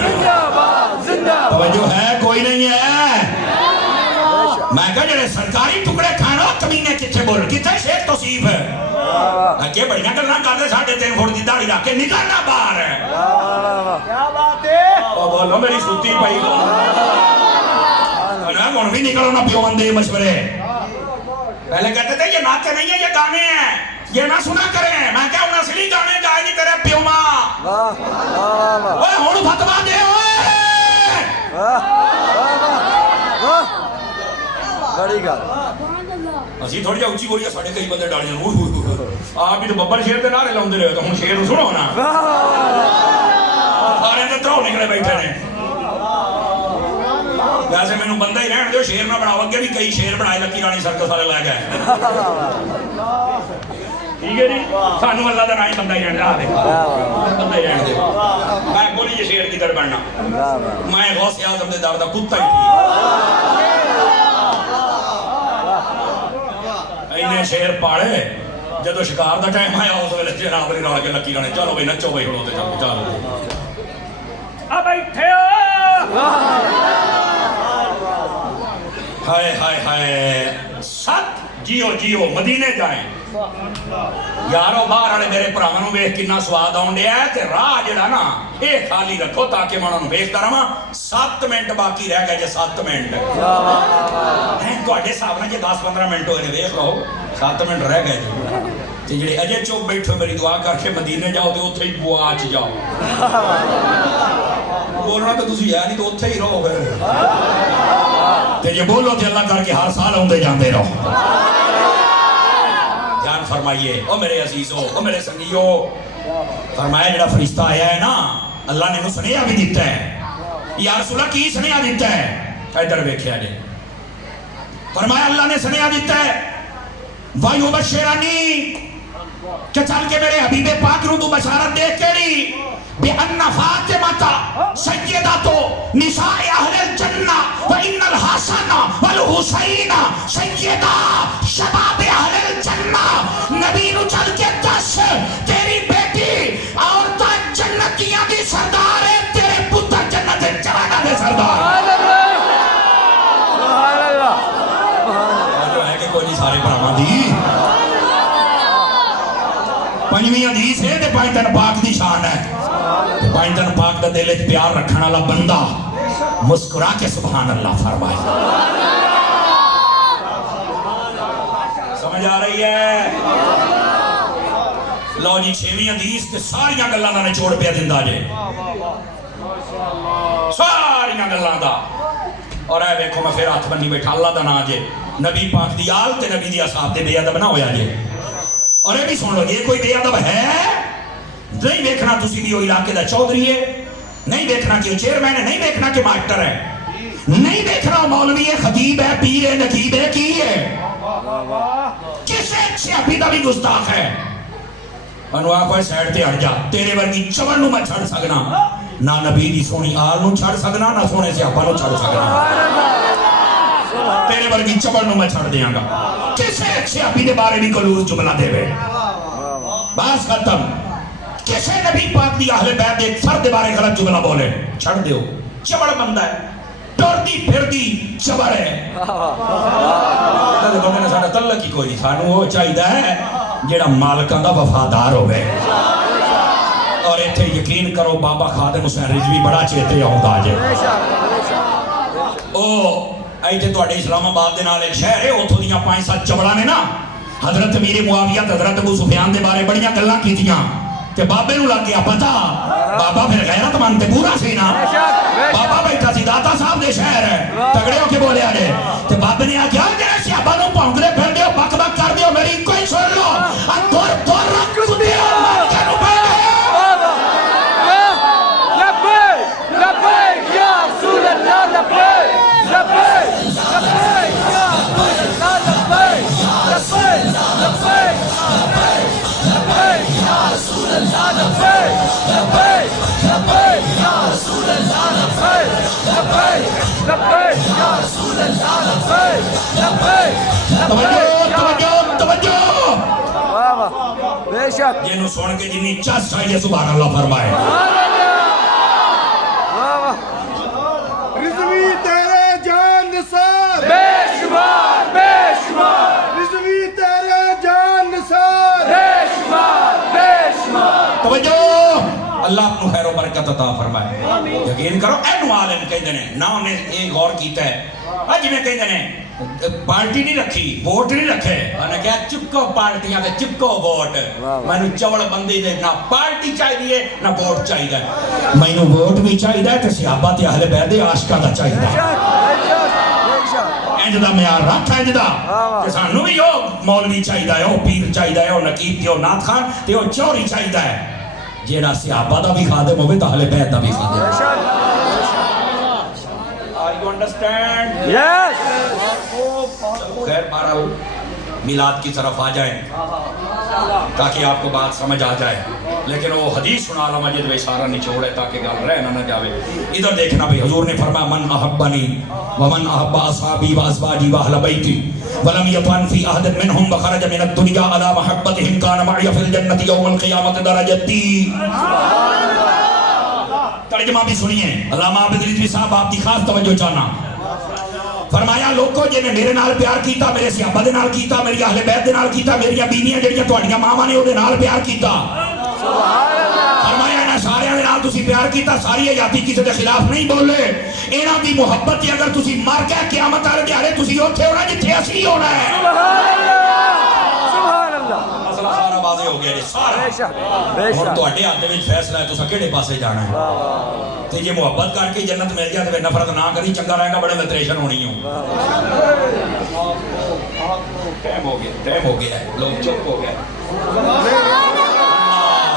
زندہ باد زندہ باد توجہ ہے کوئی نہیں ہے میں کہا جڑے سرکاری ٹکڑے کھانا کمینے کتھے بول کتھے شیخ توصیف ہے کہ بڑیاں کرنا کرتے ساڑھے 3 فٹ دی داڑھی رکھ کے نکالنا باہر ہے کیا بات ہے بولو میری سوتی پائی کون بھی نکلو نہ پیو بندے مشورے پہلے کہتے تھے یہ نعتیں نہیں ہیں یہ گانے ہیں یہ نہ سنا کریں میں کہا انہوں اصلی گانے گائے نہیں تیرے پیو ماں اوہ ہونو فتوہ دے بڑی گل اسی تھوڑی جا اچھی بولیے ساڑھے کئی بندے ڈالی ہیں آپ بھی تو ببر شیر دے نارے لاؤں دے رہے ہو تو ہوں شیر سنو نا سارے نے ترو نکلے بیٹھے نے ویسے میں نے بندہ ہی رہن دے شیر نہ بناو اگے بھی کئی شیر بنائے لکی رانی سرکس والے لے گئے ٹھیک ہے جی سانو اللہ دا نائی بندہ ہی رہن دے بندہ ہی رہن دے میں بولی یہ شیر کی در بننا میں غوث اعظم دے دار دا کتا ہی تھی انہیں شیر پاڑے جدو شکار دا ٹائم آیا اس ویلے جناب نے رلا کے لکی رانے چلو بھائی نچو بھائی کھڑوتے چلو اب بیٹھے ہائے ہائے ہائے ست جیو جیو مدینے جائیں یارو باہر والے میرے پراہنوں ویکھ کتنا سواد آن دیا ہے تے راہ جڑا نا اے خالی رکھو تاکہ میں انہوں ویکھتا رہا 7 منٹ باقی رہ گئے جے 7 منٹ تواڈے حساب نال جے 10-15 منٹ ہوئے ویکھ لو 7 منٹ رہ گئے جی تے جڑے اجے چوک بیٹھے میری دعا کر کے مدینے جاؤ تے اوتھے ہی گواچ جاؤ بولنا تو تسی ہے نہیں تو اوتھے ہی رہو پھر تے جے بولو تے اللہ کر کے ہر سال اوندے جاندے رہو جان فرمائیے او میرے عزیزو او میرے سنگیو فرمایا جڑا فرشتہ آیا ہے نا اللہ نے انہوں سنیا بھی دیتا ہے یا رسول اللہ کی سنیا دیتا ہے ادھر ویکھیا جے فرمایا اللہ نے سنیا دیتا ہے وایو بشرانی کہ چل کے میرے حبیب پاک رو تو بشارت دے کیڑی بِأَنَّ فَاطِمَةَ سَيِّدَةُ نِسَاءِ أَهْلِ الْجَنَّةِ وَإِنَّ الْحَسَنَ وَالْحُسَيْنَ سَيِّدَا شَبَابِ أَهْلِ الْجَنَّةِ نبی نو چل کے دس تیری بیٹی عورتاں جنتیاں دی سردار ہے تیرے پتر جنت جواناں دے سردار سبحان اللہ جو ہے کہ کوئی نہیں سارے براہماں دی پنجویں حدیث ہے تے پائنتن پاک دی شان ہے پائنتن پاک دا دل وچ پیار رکھن والا بندہ مسکرا کے سبحان اللہ فرمائے سمجھ آ رہی ہے لو جی 6ویں حدیث تے ساریاں گلاں دا نچوڑ پیا دیندا جے ساریاں گلاں دا اور اے ویکھو میں پھر ہاتھ بنی بیٹھا اللہ دا نام جے نبی پاک دی آل تے نبی دی اصحاب دے بے ادب نہ ہویا جے اور یہ بھی سن لو یہ کوئی بے ادب ہے نہیں دیکھنا تسی بھی وہ علاقے دا چودھری ہے نہیں دیکھنا کہ وہ چیئرمین ہے نہیں دیکھنا کہ ماسٹر ہے نہیں دیکھنا مولوی ہے خطیب ہے پیر ہے نقیب ہے کی ہے کسے سیابی دا بھی گستاخ ہے انو آخو ہے سیڈ تے ہٹ جا تیرے ورگی چون نو میں چھڑ سکنا نہ نبی دی سونی آل نو چھڑ سکنا نہ سونے سیابا نو چھڑ سکنا تیرے ورگی چون نو میں چھڑ دیاں گا کسے سیابی دے بارے بھی کلوز جملہ دے وے بس ختم کسے نبی پاک دی اہل بیت ایک فرد بارے غلط جملہ بولے چھڑ دیو چبڑ بندہ ہے ٹوردی پھردی چبڑ ہے تو بندے نے ساڑھا تلہ کی کوئی سانو وہ چاہیدہ ہے جیڑا مالکان دا وفادار ہوئے اور ایتھے یقین کرو بابا خادم حسین رضوی بڑا چیتے ہوں گا آجے او ایتھے تو اڈے اسلام آباد دے نال ایک شہر ہے اوتھو دیاں 5-7 چبڑا نے نا حضرت امیر معاویہ حضرت ابو سفیان دے بارے بڑیاں گلاں کیتیاں تے بابے نو لگ گیا پتا بابا پھر غیرت مند تے پورا سی نا بابا بیٹھا سی داتا صاحب دے شہر ہے تگڑے ہو کے بولے آجے تے بابے نے آکیا جیسے سیابا نو پونکلے پھر دیو بک بک کر دیو میری کوئی سن لو دور دور رکھ دیو مانکے نو پھر لبیک لبیک یا رسول اللہ لبیک لبیک لبیک یا رسول اللہ لبیک لبیک لبیک لبیک یا رسول اللہ لبیک لبیک لبیک یا رسول اللہ لبیک لبیک لبیک یا رسول اللہ لبیک لبیک توجہ توجہ واہ واہ بے شک جنہوں سن کے جنہی چاس چاہیے سبحان اللہ فرمائے واہ واہ رضوی تیرے جان نثار بے شمار بے شمار رضوی تیرے جان نثار بے شمار بے شمار توجہ اللہ اپنو خیر و برکت عطا فرمائے یقین کرو اینو عالم کہہ دینے نہ انہیں ایک غور کیتا ہے آج میں کہہ دینے پارٹی نہیں رکھی ووٹ نہیں رکھے انہیں کہا چپکو پارٹیاں دے چپکو ووٹ میں نے چوڑ بندی دے نہ پارٹی چاہی دیئے نہ ووٹ چاہی دے میں نے ووٹ بھی چاہی دے تو صحابہ تے اہل بیت دے عاشقہ دا چاہی دے اینجدہ میار رکھ اینجدہ کہ سانو بھی ہو مولوی چاہی دے ہو پیر چاہی دے ہو نقیب تے ہو نات خان تے ہو چوری چاہی دے جیڑا صحابہ دا بھی خادم ہوئے تو اہل بیت دا بھی خادم Are you understand? Yes. خیر بہرحال میلاد کی طرف آ جائیں تاکہ آپ کو بات سمجھ آ جائے لیکن وہ حدیث سنا لا مجد میں اشارہ نچوڑ ہے تاکہ گل رہنا نہ جاوے ادھر دیکھنا بھی حضور نے فرمایا من احبنی ومن احب اصحابی وازواجی واہل بیتی ولم یطن فی احد منہم وخرج من الدنیا علی محبتہم کان معی فی الجنت یوم القیامت درجتی ترجمہ بھی سنیے علامہ عابد رضوی صاحب آپ کی خاص توجہ چاہنا فرمایا لوگوں جنہیں میرے نال پیار کیتا میرے صحابہ دے نال کیتا میری اہل بیت دے نال کیتا میری بیویاں جڑیاں تہاڈیاں ماواں نے اودے نال پیار کیتا فرمایا انہاں سارے دے نال تسی پیار کیتا ساری آزادی کسی دے خلاف نہیں بولے انہاں دی محبت تے اگر تسی مر گئے قیامت والے دیہاڑے تسی اوتھے ہونا جتھے اسی ہونا ہے سبحان اللہ مسئلہ سارا واضح ہو گیا سارا بے شک بے اور شک تہاڈے ہاتھ وچ فیصلہ ہے تساں کیڑے پاسے جانا ہے تے جے محبت کر کے جنت مل جائے تے نفرت نہ کری چنگا رہے گا بڑے لتریشن ہونی ہوں ٹائم ہو گیا ہے لوگ چپ ہو گئے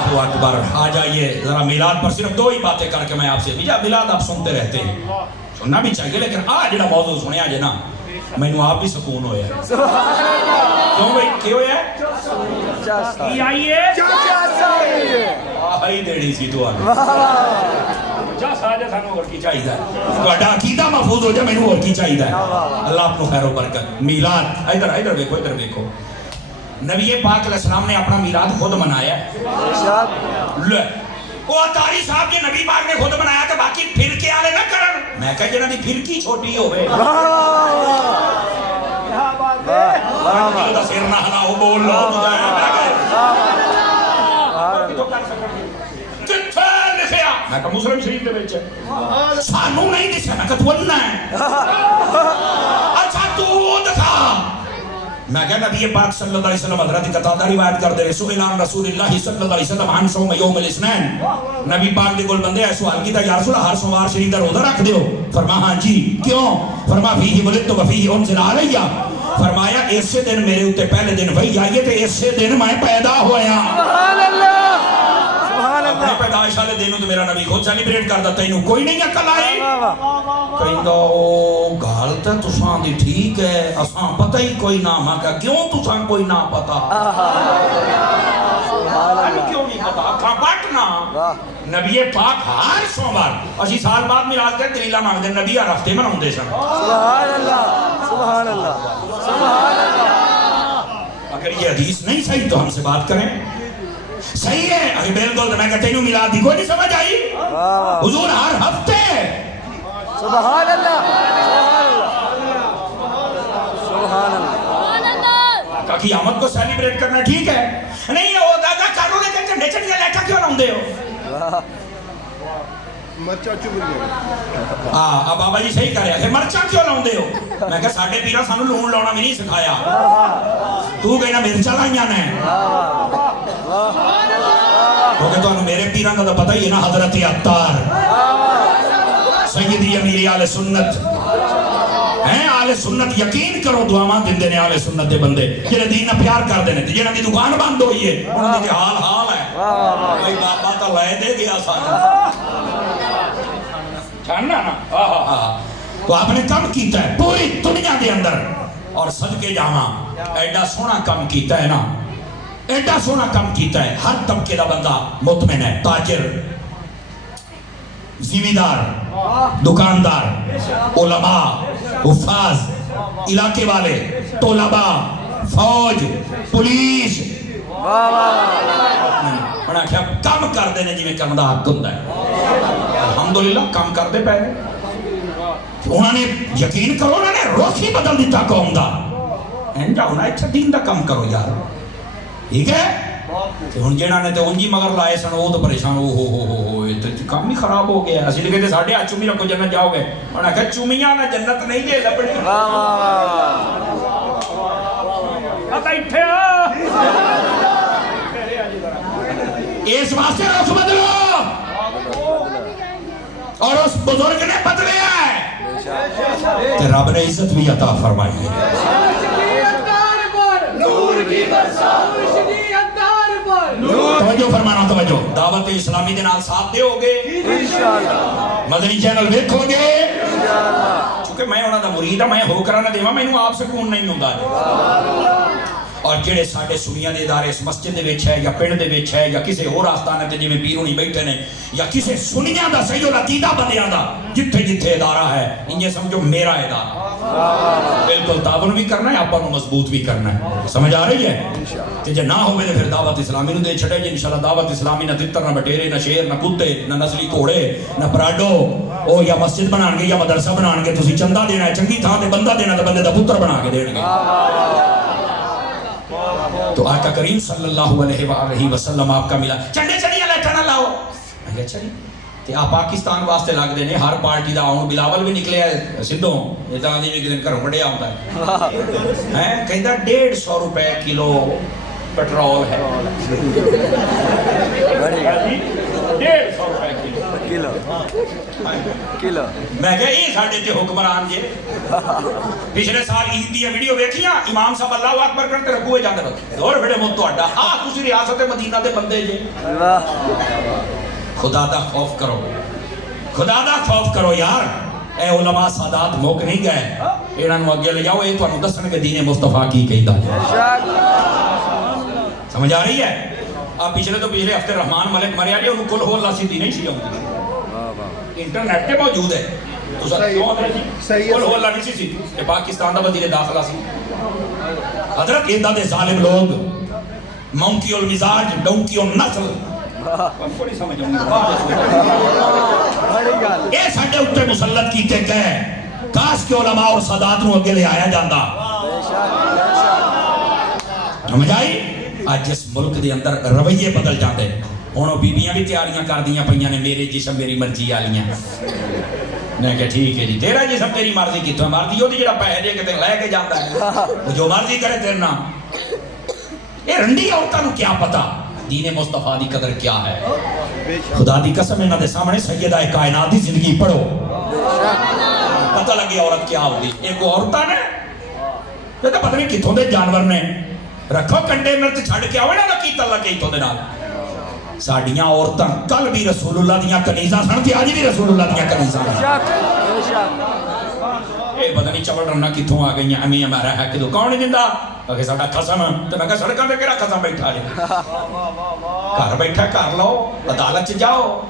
اللہ اکبر آ جائیے ذرا میلاد پر صرف دو ہی باتیں کر کے میں آپ سے میلاد آپ سنتے رہتے ہیں سننا بھی چاہیے لیکن آج جڑا موضوع سنیا جے نا میں نو آپ بھی سکون ہویا ہے کیوں بھئی کیوں ہویا ہے یہ آئیے آخری دیڑی سی تو آنے جا ساجہ سانو اور کی چاہی دا ہے تو عقیدہ محفوظ ہو جا میں نو اور کی چاہی دا ہے اللہ اپنو خیر و برکت میلاد ادھر دیکھو نبی پاک علیہ السلام نے اپنا میلاد خود منایا لے وہ اتاری صاحب یہ نبی پاک نے خود منایا تو باقی پھر کے آلے نہ کرن میں کہا جنہ دی پھر کی چھوٹی ہوئے سر نہ ہلاؤ بول لو کتھے لکھیا میں کہا مسلم شریف دے بیچے سانو نہیں دسیا میں کہا تو انہ ہے اچھا تو دکھا میں کہا نبی پاک صلی اللہ علیہ وسلم حضرت قتادہ روایت کر دے سئلان رسول اللہ صلی اللہ علیہ وسلم عن صوم یوم الاثنین نبی پاک دے گل بندے سوال کیتا یا رسول ہر سوموار شریف دا روزہ رکھ دیو فرما ہاں جی کیوں فرما فیہ ولدت و فیہ انزل علیہ فرمایا ایسے دن میرے اوتے پہلے دن وہی آئیے تے ایسے دن میں پیدا ہویا سبحان اللہ سبحان اپنے اللہ پیدائش والے دن تو میرا نبی خود سیلیبریٹ کردا تینوں کوئی نہیں عقل آئی کہندا او گل تے تساں دی ٹھیک ہے اساں پتہ ہی کوئی نہ ماں کا کیوں تساں کوئی نہ پتا کیوں نہیں پتا اکھاں پٹنا نبی پاک ہر سوموار اسی سال بعد میلاد تے دلیلاں مانگدے نبی ہر ہفتے مناوندے سن سبحان اللہ سبحان اللہ سبحان اللہ اگر یہ حدیث نہیں صحیح تو ہم سے بات کریں صحیح ہے اگر بالکل تو میں کہتے ہیں میلاد دی کوئی نہیں سمجھ آئی حضور ہر ہفتے سبحان اللہ سبحان اللہ کا قیامت کو سیلیبریٹ کرنا ٹھیک ہے نہیں وہ دادا کاروں نے کہ جھنڈے چڑھیا لیٹا کیوں لاؤندے ہو مرچا چبھ گیا اب بابا جی صحیح کر رہے ہیں مرچا کیوں لاؤندے ہو میں کہا ساڈے پیرا سانو لون لاؤنا بھی نہیں سکھایا تو کہنا مرچا لائیاں نے کیونکہ تو میرے پیران کا تو پتہ ہی ہے نا حضرت عطار سیدی امیر آل سنت ہیں آل سنت یقین کرو دعاواں دن دینے آل سنت دے بندے جنہیں دین نہ پیار کر دینے تھے جنہیں دی دکان بند ہوئی ہے انہوں نے حال ہے بھائی بابا تو لائے دے گیا سانا چھاننا نا تو آپ نے کم کیتا ہے پوری دنیا دے اندر اور صدقے جاواں ایڈا سونا کم کیتا ہے نا ایڈا سونا کم کیتا ہے ہر طبقے دا بندہ مطمئن ہے تاجر زمیندار دکاندار علماء حفاظ علاقے والے طلباء فوج پولیس انہاں کیا کم کر دینے جی میں کرنے دا حق ہوندا ہے الحمدللہ کم کر دے پہلے انہوں نے یقین کرو انہوں نے روخی بدل دیتا قوم دا انجا ہونا اچھا دین دا کم کرو یار ٹھیک ہے ہن جنہاں نے تے اونجی مگر لائے سن وہ تو پریشان ہو یہ تو کام ہی خراب ہو گیا اسی لے کے ساڈے ہاتھ چومی رکھو جنت جاؤ گے انہاں کہ چومیاں نہ جنت نہیں جے لبڑی اتا ایتھے اس واسطے رخ بدلو اور اس بزرگ نے بدلیا ہے تے رب نے عزت بھی عطا فرمائی ہے توجہ فرمانا توجہ دعوت اسلامی دے نال ساتھ دے ہوگے مدنی چینل دیکھو گے چونکہ میں انہاں دا مرید ہاں میں ہو کرانا دیواں مینوں آپ سکون نہیں ہوندا اور جڑے ساڈے سنیاں دے ادارے اس مسجد دے وچ ہے یا پنڈ دے وچ ہے یا کسے ہور آستانے تے جویں پیر ہونی بیٹھے نے یا کسے سنیاں دا صحیح العقیدہ بندیاں دا جتھے جتھے ادارہ ہے انجے سمجھو میرا ادارہ بالکل تعاون بھی کرنا ہے آپ کو مضبوط بھی کرنا ہے سمجھ آ رہی ہے کہ جے نہ ہوئے تو پھر دعوت اسلامی نو دے چھڑے جے انشاءاللہ دعوت اسلامی نہ تتر نہ بٹیرے نہ شیر نہ کتے نہ نسلی گھوڑے نہ پراڈو او یا مسجد بنان گے یا مدرسہ بنان گے تسی چندہ دینا ہے چنگی تھاں تے بندہ دینا تے بندے دا پتر بنا کے دین گے تو آقا کریم صلی اللہ علیہ وآلہ وسلم آپ کا ملا چنڈے چڑھیا لیٹا نہ لاؤ میں کہا چلی تے آپ پاکستان واسطے لگ دینے ہر پارٹی دا آؤں بلاول بھی نکلے ہے سدھوں یہ تو آدھی بھی کدن گھروں بڑے آتا ہے کہیں دا 150 روپے کلو پیٹرول ہے 150 روپے کلو میں کہا یہ ساڑھے تے حکمران جے پچھلے سال عید دی ویڈیو ویکھیاں امام صاحب اللہ اکبر کرتے رکوے جاندے وقت دور بڑے مت تہاڈا تسی ریاست مدینہ دے بندے جے خدا دا خوف کرو خدا دا خوف کرو یار اے علماء سادات موک نہیں گئے انہاں نوں اگے لے جاؤ اے تانوں دسن کہ دین مصطفیٰ کی کہندا سمجھ آ رہی ہے آپ پچھلے ہفتے رحمان ملک مریا جی انہوں کل ہو اللہ سیدھی نہیں سی آؤں انٹرنیٹ پہ موجود ہے کل ہو اللہ نہیں سی کہ پاکستان دا وزیر داخلہ سی حضرت ایدہ دے ظالم لوگ مونکی المزاج ڈونکی النسل اے ساڑھے اٹھے مسلط کیتے گئے کاش کے علماء اور سادات نو اگے لے آیا جاندہ سمجھ آئی آج جس ملک دے اندر رویے بدل جاندے انہوں بیبیاں بھی تیاریاں کر دیاں پہیاں نے میرے جسم میری مرضی آلیاں میں کہا ٹھیک ہے جی تیرا جسم تیری مرضی کی تو مرضی ہو دی جڑا پہے دے کے تے لے کے جاندہ ہے وہ جو مرضی کرے تیرنا اے رنڈی عورتاں نو کیا پتا دین مصطفیٰ دی قدر کیا ہے خدا دی قسم انہاں دے سامنے سیدہ کائنات دی زندگی پڑھو پتہ لگے عورت کیا ہوگی ایک عورتہ نے یہ تو پتہ نہیں کتوں دے جانور نے رکھو کنٹینر تے چھڑ کے آوے نا لکی تلا کے اتوں دے نال ساڈیاں عورتاں کل بھی رسول اللہ دیاں کنیزاں سن تے اج بھی رسول اللہ دیاں کنیزاں سن اے پتہ نہیں چوڑ رنا کتوں آ گئی ہیں امی ہمارا ہے کدو کون نہیں دیندا کہ ساڈا قسم تے میں کہ سڑکاں تے کیڑا قسم بیٹھا ہے گھر بیٹھا کر لو عدالت چ جاؤ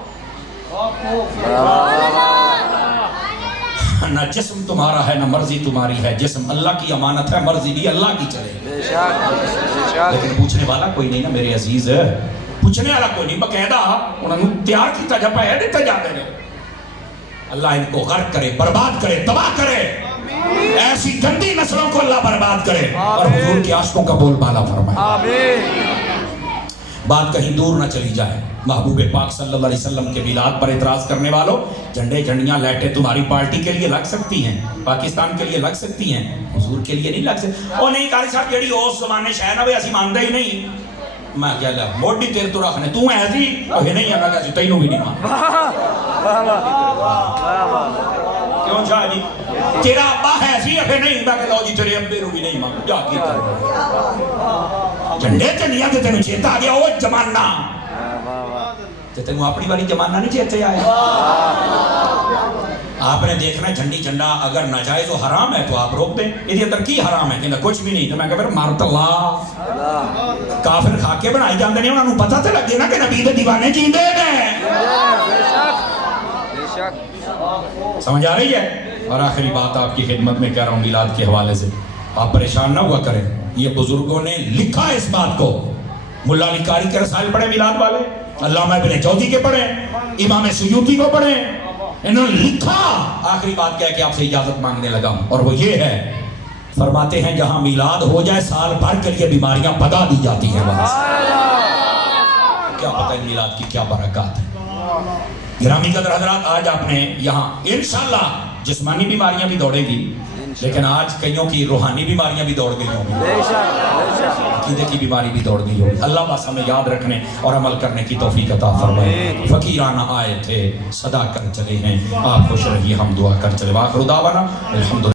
نہ جسم تمہارا ہے نہ مرضی تمہاری ہے جسم اللہ کی امانت ہے مرضی بھی اللہ کی چلے لیکن پوچھنے والا کوئی نہیں نا میرے عزیز پوچھنے والا کوئی نہیں باقاعدہ انہوں نے تیار کیتا جا پایا دیتا جاتے ہیں اللہ ان کو غرق کرے برباد کرے تباہ کرے ایسی گندی نسلوں کو اللہ برباد کرے اور حضور کے عاشقوں کا بول بالا فرمائے بات کہیں دور نہ چلی جائے محبوب پاک صلی اللہ علیہ وسلم کے میلاد پر اعتراض کرنے والوں جھنڈے جھنڈیاں لائٹیں تمہاری پارٹی کے لیے لگ سکتی ہیں پاکستان کے لیے لگ سکتی ہیں حضور کے لیے نہیں لگ سکتی اور نہیں قاری صاحب جیڑی اس زمانے شاید نہ اسی مانتے ہی نہیں میں کیا لیا موڈی تیر تو رکھنے تو ایسی یہ نہیں ہے میں کہا تینوں بھی نہیں مانتا کیوں شاہ جی تیرا ابا ہے ایسی ہے نہیں میں کہا جی تیرے ابے رو بھی نہیں مانتا جا کی کر جھنڈے چنیا کہ تینوں چیتا آ گیا وہ زمانہ تو تینوں اپنی والی زمانہ نہیں چیتے آئے آپ نے دیکھنا جھنڈی جھنڈا اگر ناجائز و حرام ہے تو آپ روک دیں یہ اندر کی حرام ہے کہ کچھ بھی نہیں تو میں کہا پھر مارت اللہ کافر خاکے بنائی جاندے نہیں انہوں نے پتہ تے لگے نا کہ نبی دے دیوانے جیندے ہیں سمجھ آ رہی ہے اور آخری بات آپ کی خدمت میں کہہ رہا ہوں میلاد کے حوالے سے آپ پریشان نہ ہوا کریں یہ بزرگوں نے لکھا اس بات کو ملا علی قاری کے رسائل پڑھے میلاد والے علامہ ابن جوزی کے پڑھیں امام سیوطی کو پڑھیں انہوں نے لکھا آخری بات کہہ کہ آپ سے اجازت مانگنے لگا ہوں اور وہ یہ ہے فرماتے ہیں جہاں میلاد ہو جائے سال بھر کے لیے بیماریاں بھگا دی جاتی ہیں وہاں سے کیا پتہ ہے میلاد کی کیا برکات ہے گرامی قدر حضرات آج آپ نے یہاں انشاءاللہ جسمانی بیماریاں بھی دوڑے گی لیکن آج کئیوں کی روحانی بیماریاں بھی دوڑ گئی ہوں عقیدے کی بیماری بھی دوڑ گئی ہوگی اللہ بس ہمیں یاد رکھنے اور عمل کرنے کی توفیق عطا فرمائے فقیرانہ آئے تھے صدا کر چلے ہیں آپ خوش رہیے ہم دعا کر چلے وآخر دعوانا الحمدللہ